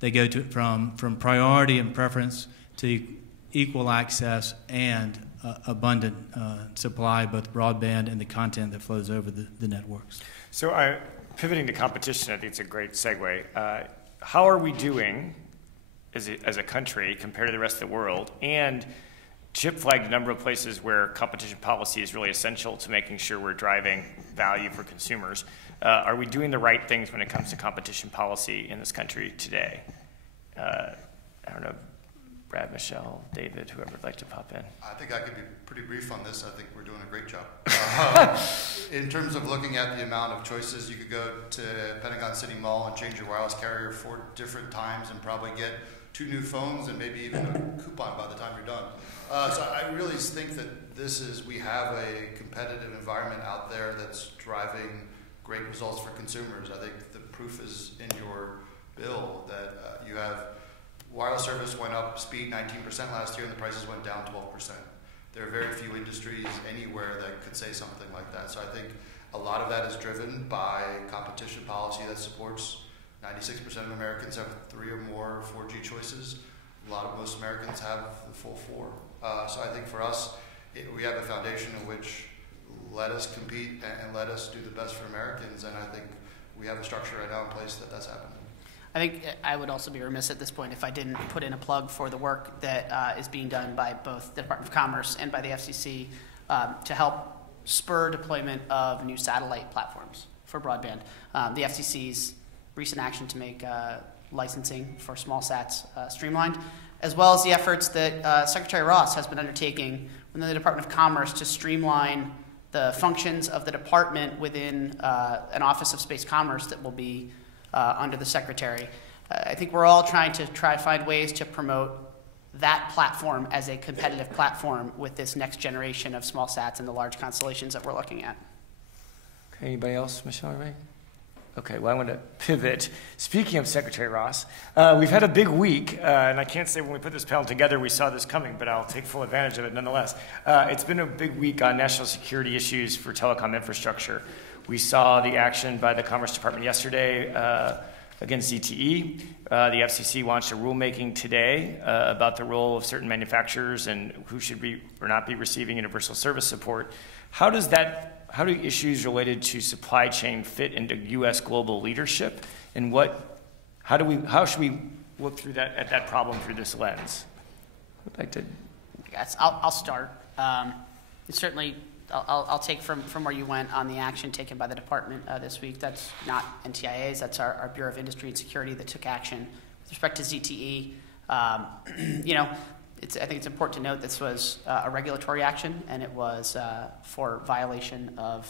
They go from priority and preference to equal access and abundant supply, both broadband and the content that flows over the networks. So pivoting to competition, I think it's a great segue. How are we doing as a country compared to the rest of the world? And Chip flagged a number of places where competition policy is really essential to making sure we're driving value for consumers. Are we doing the right things when it comes to competition policy in this country today? I don't know, Brad, Michelle, David, whoever would like to pop in. I think I could be pretty brief on this. I think we're doing a great job. In terms of looking at the amount of choices, you could go to Pentagon City Mall and change your wireless carrier 4 different times and probably get 2 new phones and maybe even a coupon by the time you're done. So I really think that we have a competitive environment out there that's driving great results for consumers. I think the proof is in your bill that you have wireless service went up speed 19% last year and the prices went down 12%. There are very few industries anywhere that could say something like that. So I think a lot of that is driven by competition policy that supports 96% of Americans have 3 or more 4G choices. Most Americans have the full 4. So I think for us, we have a foundation in which let us compete and let us do the best for Americans, and I think we have a structure right now in place that's happening. I think I would also be remiss at this point if I didn't put in a plug for the work that is being done by both the Department of Commerce and by the FCC to help spur deployment of new satellite platforms for broadband. The FCC's recent action to make licensing for small sats streamlined, as well as the efforts that Secretary Ross has been undertaking within the Department of Commerce to streamline the functions of the department within an Office of Space Commerce that will be under the Secretary. I think we're all trying to find ways to promote that platform as a competitive platform with this next generation of small sats and the large constellations that we're looking at. Okay, anybody else, Michelle? Right? Okay, well, I want to pivot. Speaking of Secretary Ross, we've had a big week, and I can't say when we put this panel together we saw this coming, but I'll take full advantage of it nonetheless. It's been a big week on national security issues for telecom infrastructure. We saw the action by the Commerce Department yesterday against CTIA. The FCC launched a rulemaking today about the role of certain manufacturers and who should be or not be receiving universal service support. How do issues related to supply chain fit into U.S. global leadership, and how should we look through at that problem through this lens? I'd like to. Yes, I'll start. Certainly, I'll take from where you went on the action taken by the department this week. That's not NTIA's. That's our Bureau of Industry and Security that took action with respect to ZTE. I think it's important to note this was a regulatory action, and it was for violation of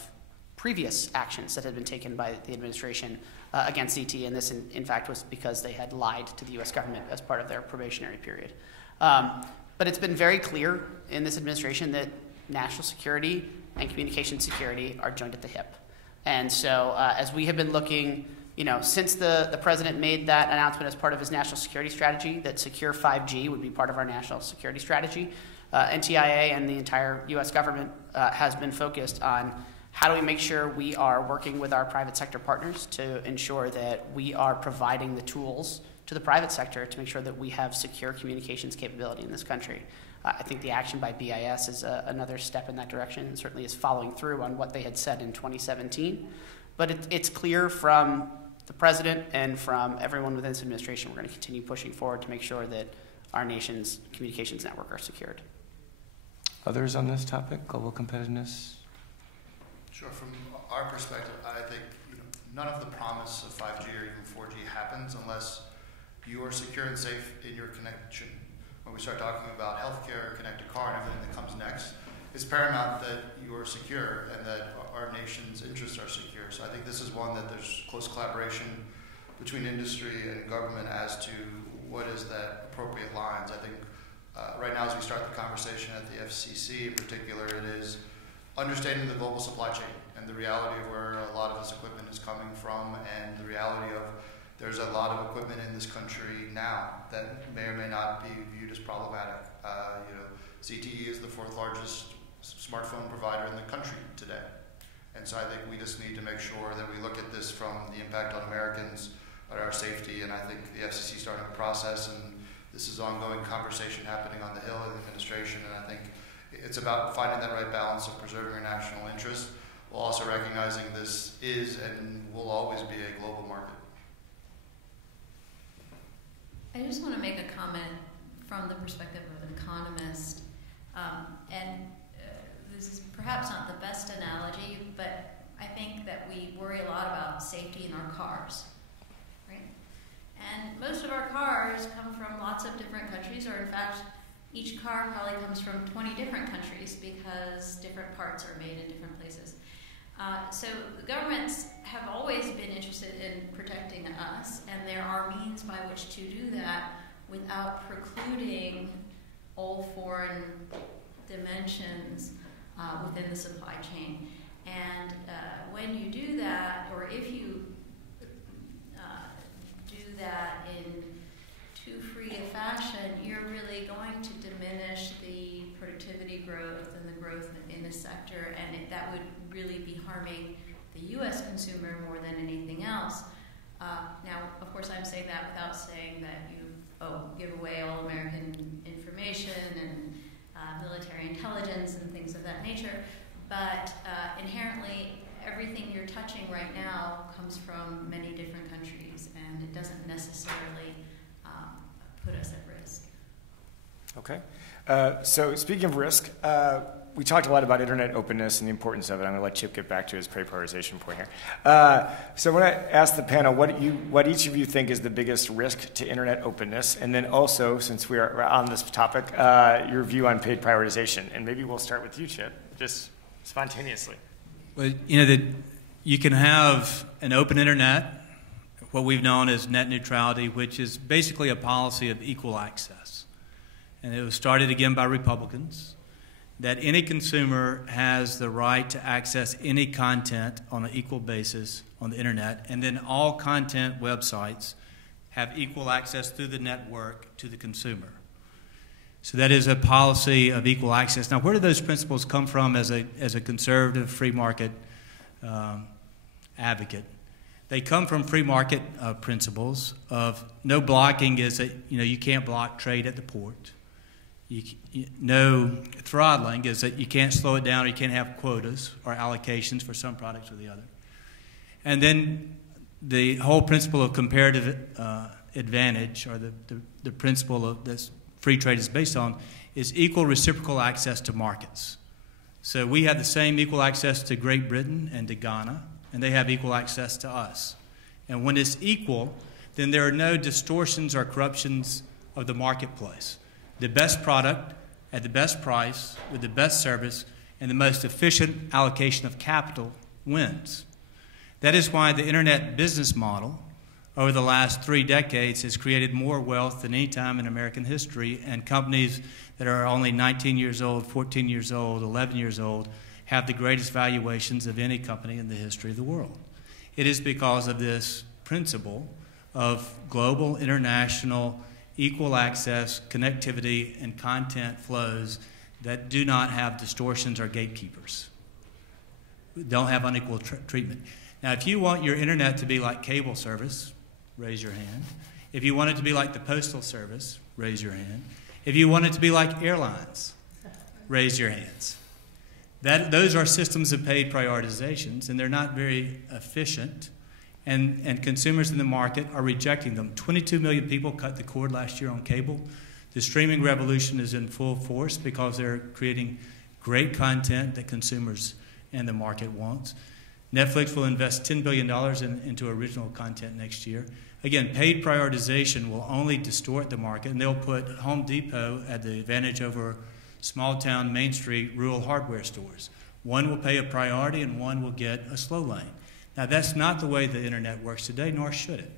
previous actions that had been taken by the administration against ZTE, and this, in fact, was because they had lied to the U.S. government as part of their probationary period. But it's been very clear in this administration that national security and communication security are joined at the hip. And so as we have been looking, since the president made that announcement as part of his national security strategy, that secure 5G would be part of our national security strategy, NTIA and the entire U.S. government has been focused on how do we make sure we are working with our private sector partners to ensure that we are providing the tools to the private sector to make sure that we have secure communications capability in this country. I think the action by BIS is another step in that direction and certainly is following through on what they had said in 2017. But it's clear from the president and from everyone within this administration we're going to continue pushing forward to make sure that our nation's communications network are secured. Others on this topic, global competitiveness? Sure. From our perspective, I think none of the promise of 5G or even 4G happens unless you are secure and safe in your connection. When we start talking about healthcare, connected car, and everything that comes next, it's paramount that you are secure and that our nation's interests are secure. So I think this is one that there's close collaboration between industry and government as to what is that appropriate lines. I think right now as we start the conversation at the FCC in particular, it is understanding the global supply chain and the reality of where a lot of this equipment is coming from and the reality of there's a lot of equipment in this country now that may or may not be viewed as problematic. CTE is the 4th largest smartphone provider in the country today. And so I think we just need to make sure that we look at this from the impact on Americans, on our safety, and I think the FCC started a process, and this is ongoing conversation happening on the Hill in the administration, and I think it's about finding that right balance of preserving our national interest while also recognizing this is and will always be a global market. I just want to make a comment from the perspective of an economist, this is perhaps not the best analogy, but I think that we worry a lot about safety in our cars, right? And most of our cars come from lots of different countries, or in fact, each car probably comes from 20 different countries because different parts are made in different places. So the governments have always been interested in protecting us, and there are means by which to do that without precluding all foreign dimensions within the supply chain. And when you do that, or if you do that in too free a fashion, you're really going to diminish the productivity growth and the growth in the sector, and that would really be harming the U.S. consumer more than anything else. Now, of course, I'm saying that without saying that you give away all American information and military intelligence and things of that nature. But inherently, everything you're touching right now comes from many different countries, and it doesn't necessarily put us at risk. Okay. So speaking of risk, we talked a lot about internet openness and the importance of it. I'm going to let Chip get back to his prioritization point here. So I want to ask the panel what each of you think is the biggest risk to internet openness, and then also, since we are on this topic, your view on paid prioritization. And maybe we'll start with you, Chip, just spontaneously. Well, you can have an open internet, what we've known as net neutrality, which is basically a policy of equal access. And it was started again by Republicans, that any consumer has the right to access any content on an equal basis on the internet, and then all content websites have equal access through the network to the consumer. So that is a policy of equal access. Now, where do those principles come from as a conservative free market advocate? They come from free market principles of no blocking is that you can't block trade at the port. No throttling is that you can't slow it down, or you can't have quotas or allocations for some products or the other. And then the whole principle of comparative advantage, or the principle of this free trade is based on, is equal reciprocal access to markets. So we have the same equal access to Great Britain and to Ghana, and they have equal access to us. And when it's equal, then there are no distortions or corruptions of the marketplace. The best product at the best price with the best service and the most efficient allocation of capital wins. That is why the internet business model over the last 3 decades has created more wealth than any time in American history, and companies that are only 19 years old, 14 years old, 11 years old have the greatest valuations of any company in the history of the world. It is because of this principle of global, international, equal access, connectivity, and content flows that do not have distortions or gatekeepers, don't have unequal treatment. Now, if you want your internet to be like cable service, raise your hand. If you want it to be like the postal service, raise your hand. If you want it to be like airlines, raise your hands. Those are systems of paid prioritizations, and they're not very efficient. And consumers in the market are rejecting them. 22 million people cut the cord last year on cable. The streaming revolution is in full force because they're creating great content that consumers and the market wants. Netflix will invest $10 billion into original content next year. Again, paid prioritization will only distort the market, and they'll put Home Depot at the advantage over small-town, Main Street, rural hardware stores. One will pay a priority, and one will get a slow lane. Now, that's not the way the internet works today, nor should it.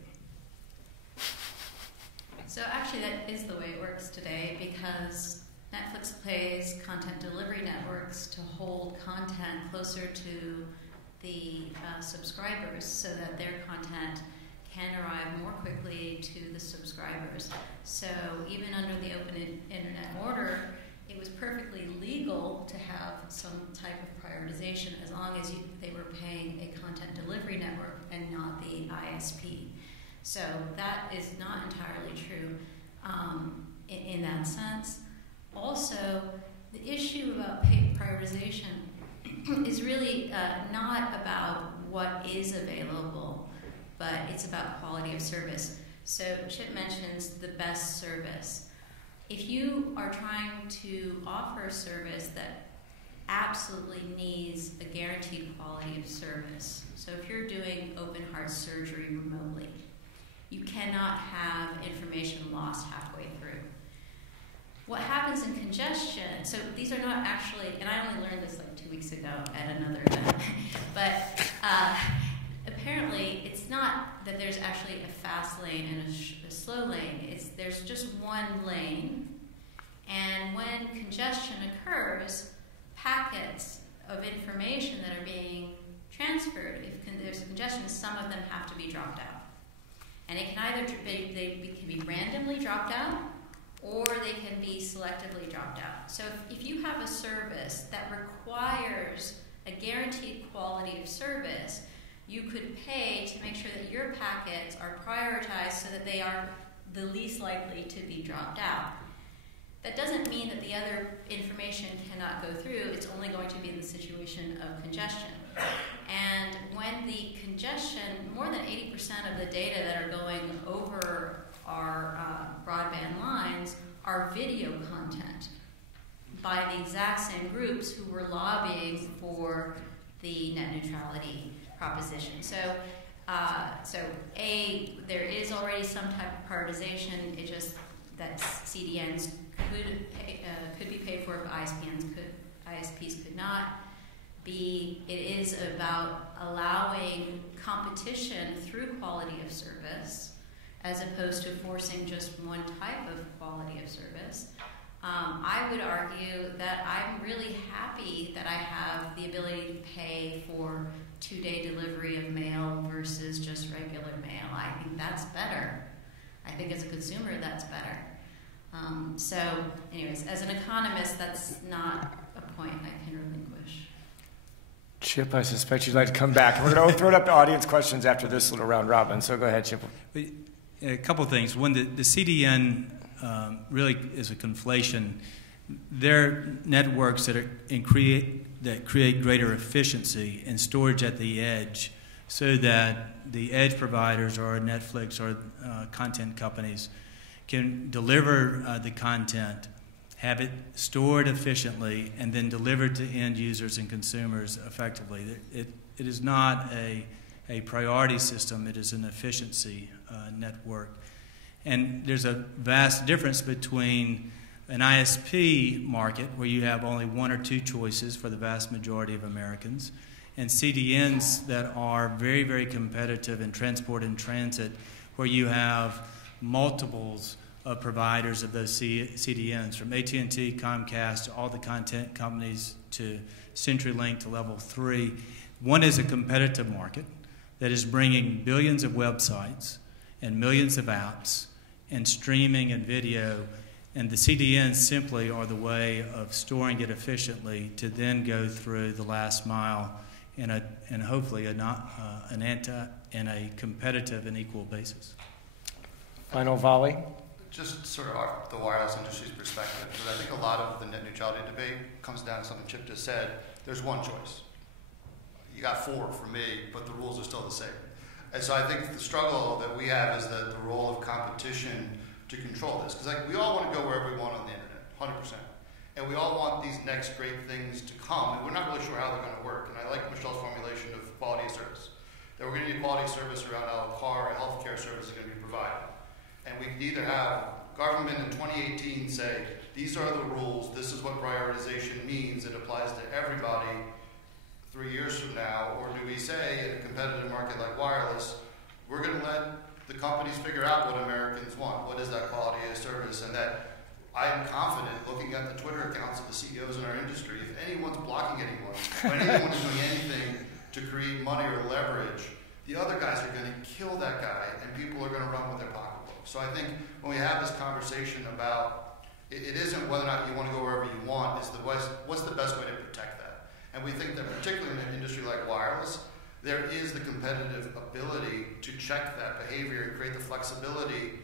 So actually, that is the way it works today, because Netflix pays content delivery networks to hold content closer to the subscribers so that their content can arrive more quickly to the subscribers. So even under the open internet order, it was perfectly legal to have some type of prioritization as long as they were paying a content delivery network and not the ISP. So that is not entirely true in that sense. Also, the issue about paid prioritization is really not about what is available, but it's about quality of service. So Chip mentions the best service. If you are trying to offer a service that absolutely needs a guaranteed quality of service, so if you're doing open heart surgery remotely, you cannot have information lost halfway through. What happens in congestion, so these are not actually, and I only learned this like 2 weeks ago at another event, but apparently it's not that there's actually a fast lane and a slow lane. There's just one lane, and when congestion occurs, packets of information that are being transferred, if there's congestion, some of them have to be dropped out. And it can either they can be randomly dropped out, or they can be selectively dropped out. So if you have a service that requires a guaranteed quality of service, you could pay to make sure that your packets are prioritized so that they are the least likely to be dropped out. That doesn't mean that the other information cannot go through. It's only going to be in the situation of congestion. And when the congestion, more than 80% of the data that are going over our broadband lines are video content by the exact same groups who were lobbying for the net neutrality proposition. So, there is already some type of prioritization. It just that CDNs could be paid for, but ISPs could not. B, it is about allowing competition through quality of service, as opposed to forcing just one type of quality of service. I would argue that I'm really happy that I have the ability to pay for 2-day delivery of mail versus just regular mail. I think that's better. I think as a consumer, that's better. So, anyways, as an economist, that's not a point I can relinquish. Chip, I suspect you'd like to come back. We're going to throw it up to audience questions after this little round robin, so go ahead, Chip. A couple of things. One, the CDN really is a conflation. They're networks that create greater efficiency and storage at the edge, so that the edge providers or Netflix or content companies can deliver the content, have it stored efficiently, and then delivered to end users and consumers effectively. It is not a priority system. It is an efficiency network. And there's a vast difference between an ISP market, where you have only one or two choices for the vast majority of Americans, and CDNs that are very, very competitive in transport and transit, where you have multiples of providers of those CDNs, from AT&T, Comcast, to all the content companies, to CenturyLink, to Level 3. One is a competitive market that is bringing billions of websites and millions of apps and streaming and video, and the CDNs simply are the way of storing it efficiently to then go through the last mile in hopefully in a competitive and equal basis. Final volley. Just sort of the wireless industry's perspective, because I think a lot of the net neutrality debate comes down to something Chip just said. There's one choice. You got 4 for me, but the rules are still the same. And so I think the struggle that we have is the role of competition to control this. Because we all want to go wherever we want on the internet, 100%. And we all want these next great things to come, and we're not really sure how they're going to work. And I like Michelle's formulation of quality of service. That we're going to need quality of service around how Carr, a healthcare service, is going to be provided. And we can either have government in 2018 say, these are the rules, this is what prioritization means, it applies to everybody 3 years from now, or do we say, in a competitive market like wireless, we're going to let the companies figure out what Americans want, what is that quality of service, and that I am confident, looking at the Twitter accounts of the CEOs in our industry, if anyone's blocking anyone, or anyone is doing anything to create money or leverage, the other guys are going to kill that guy, and people are going to run with their pocketbook. So I think when we have this conversation about, it isn't whether or not you want to go wherever you want, it's what's the best way to protect that. And we think that particularly in an industry like wireless, there is the competitive ability to check that behavior and create the flexibility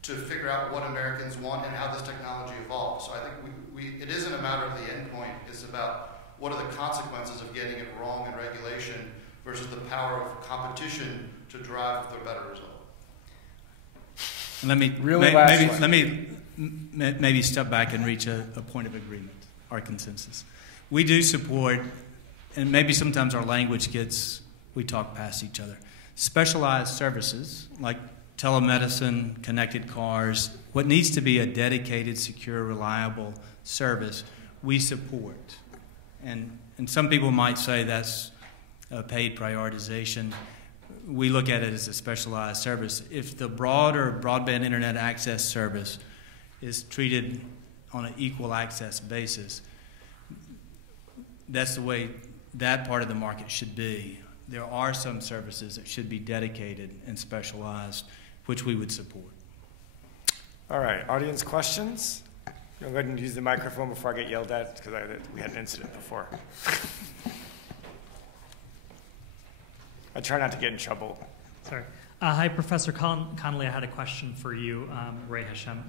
to figure out what Americans want and how this technology evolves. So I think it isn't a matter of the end point, it's about what are the consequences of getting it wrong in regulation versus the power of competition to drive the better result. Let me maybe step back and reach a point of agreement, our consensus. We do support, and maybe sometimes our language we talk past each other, specialized services like telemedicine, connected cars, what needs to be a dedicated, secure, reliable service, we support. And some people might say that's a paid prioritization. We look at it as a specialized service. If the broader broadband internet access service is treated on an equal access basis, that's the way that part of the market should be. There are some services that should be dedicated and specialized, which we would support. All right, audience questions? Go ahead and use the microphone before I get yelled at, because we had an incident before. I try not to get in trouble. Sorry. Hi, Professor Connolly. I had a question for you, Ray Hashem.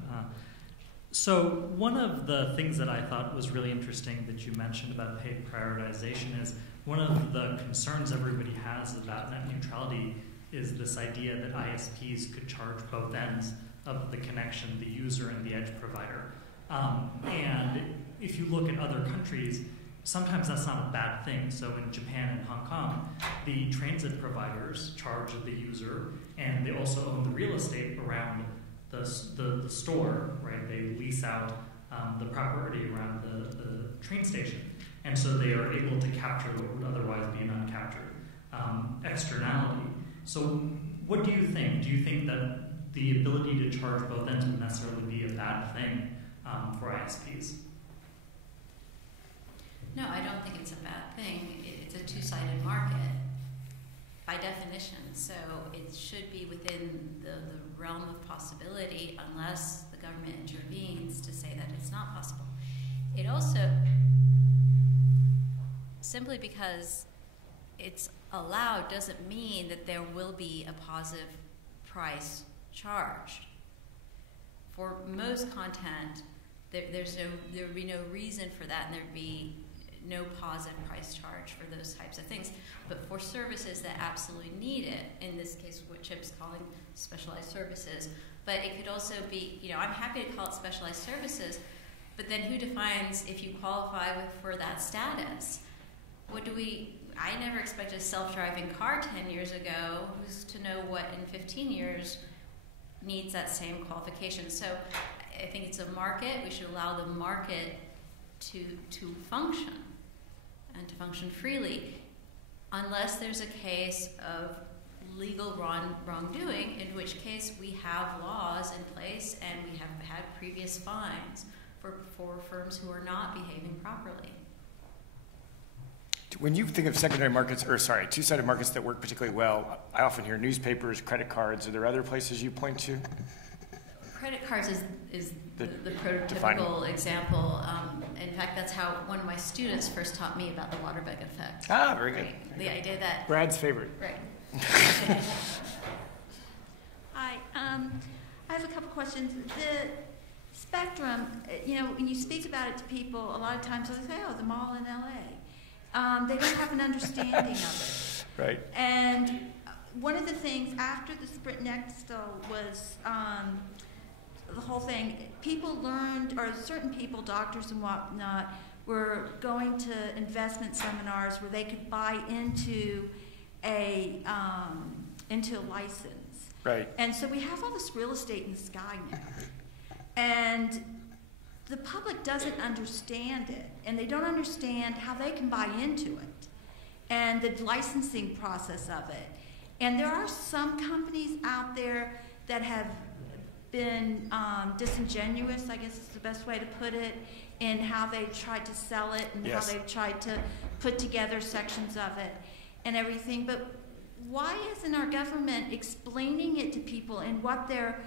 So one of the things that I thought was really interesting that you mentioned about pay prioritization is one of the concerns everybody has about net neutrality is this idea that ISPs could charge both ends of the connection, the user and the edge provider. And if you look at other countries, sometimes that's not a bad thing. So in Japan and Hong Kong, the transit providers charge the user, and they also own the real estate around the store, right? They lease out the property around the train station. And so they are able to capture what would otherwise be an uncaptured externality. So what do you think? Do you think that the ability to charge both ends would necessarily be a bad thing for ISPs? No, I don't think it's a bad thing. It's a two-sided market by definition, so it should be within the realm of possibility unless the government intervenes to say that it's not possible. It also, simply because it's allowed doesn't mean that there will be a positive price charged. For most content, there would be no reason for that, and there'd be no positive price charge for those types of things. But for services that absolutely need it, in this case what Chip's calling specialized services, but it could also be, I'm happy to call it specialized services, but then who defines if you qualify for that status? I never expected a self-driving car 10 years ago. Who's to know what in 15 years needs that same qualification? So I think it's a market. We should allow the market to function and to function freely, unless there's a case of legal wrongdoing, in which case we have laws in place and we have had previous fines for firms who are not behaving properly. When you think of secondary markets, two-sided markets that work particularly well, I often hear newspapers, credit cards. Are there other places you point to? Credit cards is the prototypical example. In fact, that's how one of my students first taught me about the Waterberg effect. Ah, very good. Right. The idea that Brad's favorite. Right. Hi. I have a couple questions. The spectrum, when you speak about it to people, a lot of times they say, "Oh, the mall in LA." They don't have an understanding of it. Right. And one of the things after the Sprint Nextel was the whole thing, people learned, or certain people, doctors and whatnot, were going to investment seminars where they could buy into a license. Right. And so we have all this real estate in the sky now. And the public doesn't understand it, and they don't understand how they can buy into it and the licensing process of it. And there are some companies out there that have been disingenuous, I guess is the best way to put it, in how they've tried to sell it and how they've tried to put together sections of it and everything. But why isn't our government explaining it to people and what their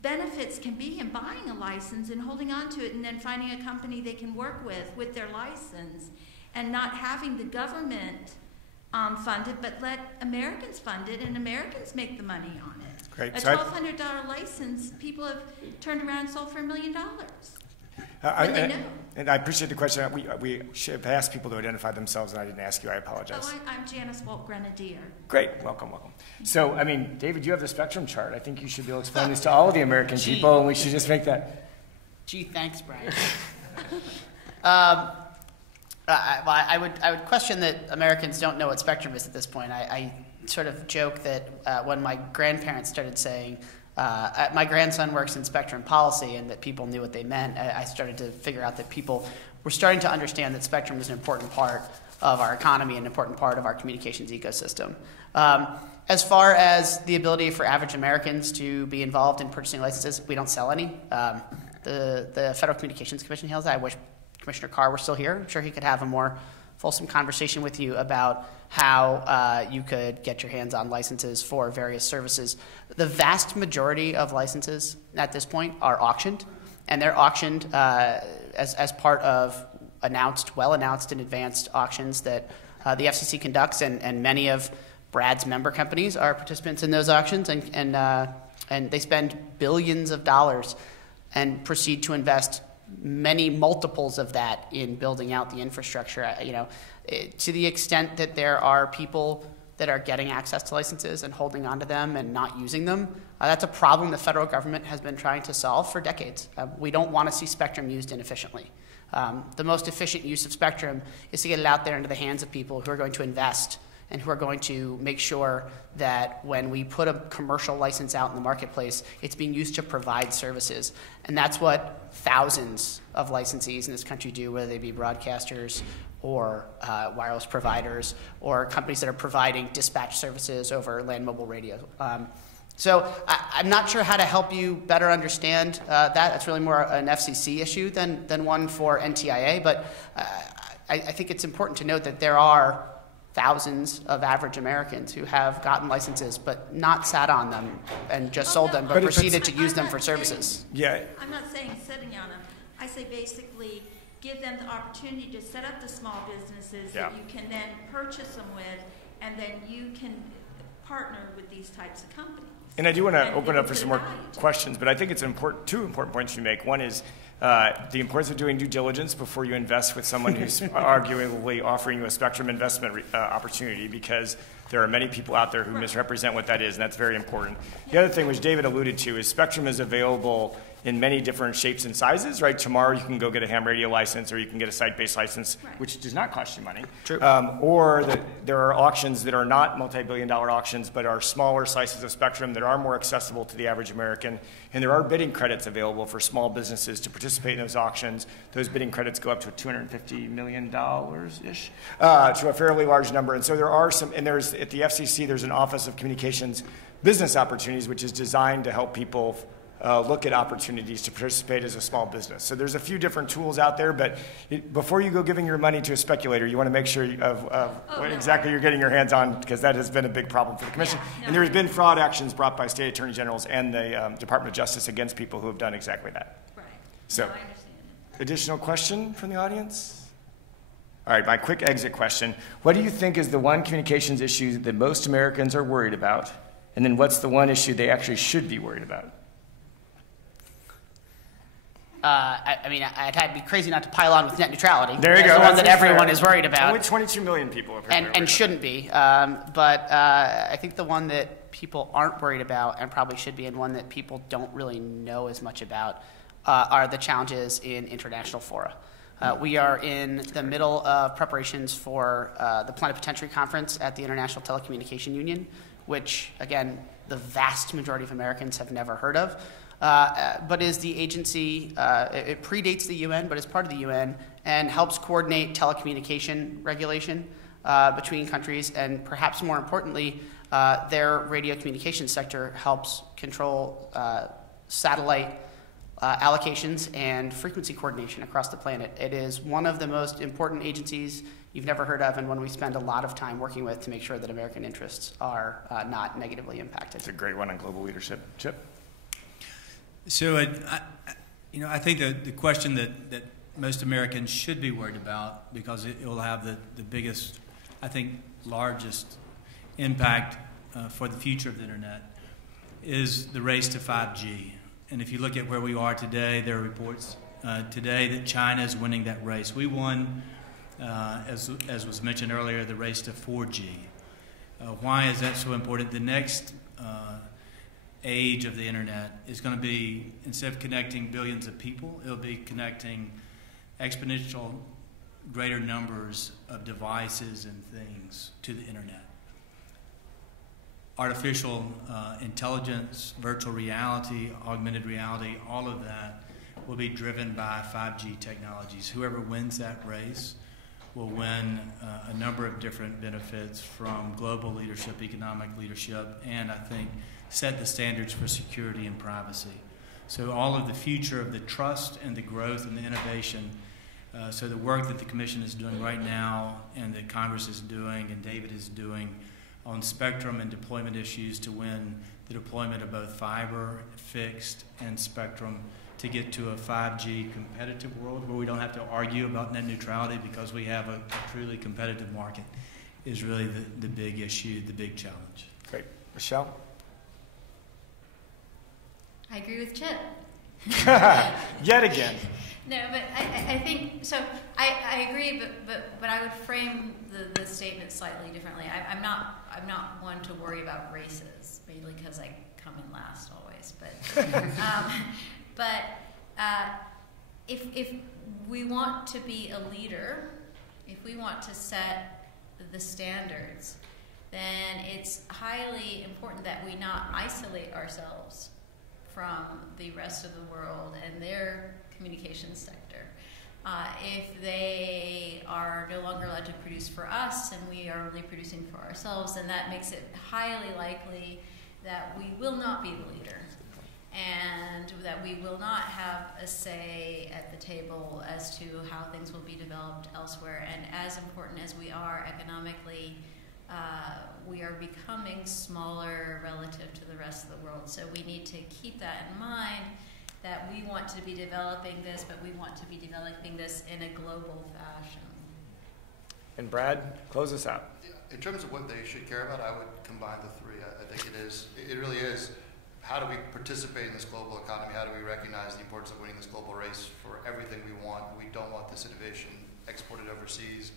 benefits can be in buying a license and holding on to it and then finding a company they can work with their license, and not having the government fund it, but let Americans fund it and Americans make the money on it? Great. A $1,200 license, people have turned around and sold for $1 million. And I appreciate the question. We should have asked people to identify themselves, and I didn't ask you. I apologize. Oh, I'm Janice Wolk, Grenadier. Great. Welcome. So, David, you have the spectrum chart. I think you should be able to explain this to all of the American people, and we should just make that. Gee, thanks, Bryan. I would question that Americans don't know what spectrum is at this point. I sort of joke that when my grandparents started saying, my grandson works in spectrum policy, and that people knew what they meant, I started to figure out that people were starting to understand that spectrum is an important part of our economy, an important part of our communications ecosystem. As far as the ability for average Americans to be involved in purchasing licenses, we don't sell any. The Federal Communications Commission handles that. I wish Commissioner Carr were still here. I'm sure he could have a more fulsome conversation with you about how you could get your hands on licenses for various services. The vast majority of licenses at this point are auctioned, and they're auctioned as part of well-announced and advanced auctions that the FCC conducts, and many of Brad's member companies are participants in those auctions, and they spend billions of dollars and proceed to invest many multiples of that in building out the infrastructure. To the extent that there are people that are getting access to licenses and holding onto them and not using them, that's a problem the federal government has been trying to solve for decades. We don't want to see spectrum used inefficiently. The most efficient use of spectrum is to get it out there into the hands of people who are going to invest and who are going to make sure that when we put a commercial license out in the marketplace, it's being used to provide services. And that's what thousands of licensees in this country do, whether they be broadcasters or wireless providers or companies that are providing dispatch services over land mobile radio. So I'm not sure how to help you better understand that. That's really more an FCC issue than one for NTIA, but I think it's important to note that there are thousands of average Americans who have gotten licenses but not sat on them and just sold them, but proceeded to use them for services. Yeah. I'm not saying sitting on them. I say basically give them the opportunity to set up the small businesses that you can then purchase them with, and then you can partner with these types of companies. And I do want to open up for some more questions, but I think it's two important points you make. One is the importance of doing due diligence before you invest with someone who's arguably offering you a spectrum investment opportunity, because there are many people out there who misrepresent what that is, and that's very important. The other thing, which David alluded to, is spectrum is available in many different shapes and sizes, right? Tomorrow you can go get a ham radio license, or you can get a site-based license, which does not cost you money. True. There are auctions that are not multi-billion-dollar auctions, but are smaller slices of spectrum that are more accessible to the average American. And there are bidding credits available for small businesses to participate in those auctions. Those bidding credits go up to $250 million-ish, to a fairly large number. And so there are some, and there's, at the FCC, there's an Office of Communications Business Opportunities, which is designed to help people look at opportunities to participate as a small business. So there's a few different tools out there, but before you go giving your money to a speculator, you want to make sure of what exactly you're getting your hands on, because that has been a big problem for the Commission. And there has been fraud actions brought by state attorney generals and the Department of Justice against people who have done exactly that. Right. So, I understand. Additional question from the audience? All right, my quick exit question. What do you think is the one communications issue that most Americans are worried about? And then what's the one issue they actually should be worried about? I mean, I'd be crazy not to pile on with net neutrality. There you go. That's the one that everyone is worried about. Only 22 million people have heard and shouldn't be. But I think the one that people aren't worried about and probably should be, and one that people don't really know as much about, are the challenges in international fora. We are in the middle of preparations for the Plenipotentiary Conference at the International Telecommunication Union, which, again, the vast majority of Americans have never heard of. But is the agency, it predates the UN, but is part of the UN, and helps coordinate telecommunication regulation between countries, and perhaps more importantly, their radio communications sector helps control satellite allocations and frequency coordination across the planet. It is one of the most important agencies you've never heard of, and one we spend a lot of time working with to make sure that American interests are not negatively impacted. It's a great one on global leadership. Chip? So, I think the question that most Americans should be worried about, because it will have the biggest, I think, largest impact for the future of the Internet, is the race to 5G. And if you look at where we are today, there are reports today that China is winning that race. We won, as was mentioned earlier, the race to 4G. Why is that so important? The next age of the Internet is going to be, instead of connecting billions of people, it'll be connecting exponential greater numbers of devices and things to the Internet. Artificial intelligence, virtual reality, augmented reality, all of that will be driven by 5G technologies. Whoever wins that race will win a number of different benefits, from global leadership, economic leadership, and I think set the standards for security and privacy. So all of the future of the trust and the growth and the innovation, so the work that the Commission is doing right now, and that Congress is doing and David is doing on spectrum and deployment issues to win the deployment of both fiber, fixed, and spectrum, to get to a 5G competitive world where we don't have to argue about net neutrality because we have a truly competitive market, is really the big issue, the big challenge. Great. Michelle? I agree with Chip. Yet again. No, but I think, so I agree, but I would frame the statement slightly differently. I'm not one to worry about races, mainly because I come in last always. But if we want to be a leader, if we want to set the standards, then it's highly important that we not isolate ourselves from the rest of the world and their communications sector. If they are no longer allowed to produce for us and we are only producing for ourselves, then that makes it highly likely that we will not be the leader and that we will not have a say at the table as to how things will be developed elsewhere. And as important as we are economically, we are becoming smaller relative to the rest of the world. So we need to keep that in mind, that we want to be developing this, but we want to be developing this in a global fashion. And Brad, close us out. In terms of what they should care about, I would combine the three. I think it really is, how do we participate in this global economy? How do we recognize the importance of winning this global race for everything we want? We don't want this innovation exported overseas.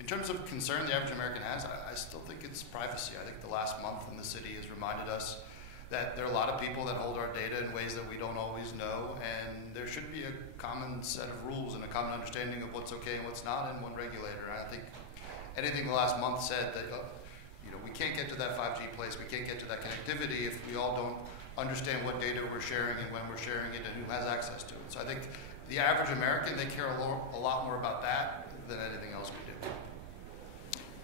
In terms of concern the average American has, I still think it's privacy. I think the last month in the city has reminded us that there are a lot of people that hold our data in ways that we don't always know, and there should be a common set of rules and a common understanding of what's okay and what's not, and one regulator. And I think anything the last month said that we can't get to that 5G place, we can't get to that connectivity if we all don't understand what data we're sharing and when we're sharing it and who has access to it. So I think the average American, they care a lot more about that than anything else we do.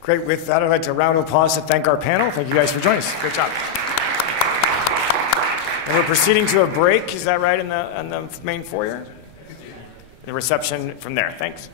Great. With that, I'd like to round of applause to thank our panel. Thank you guys for joining us. Great job. And we're proceeding to a break. Is that right in the main foyer? The reception from there. Thanks.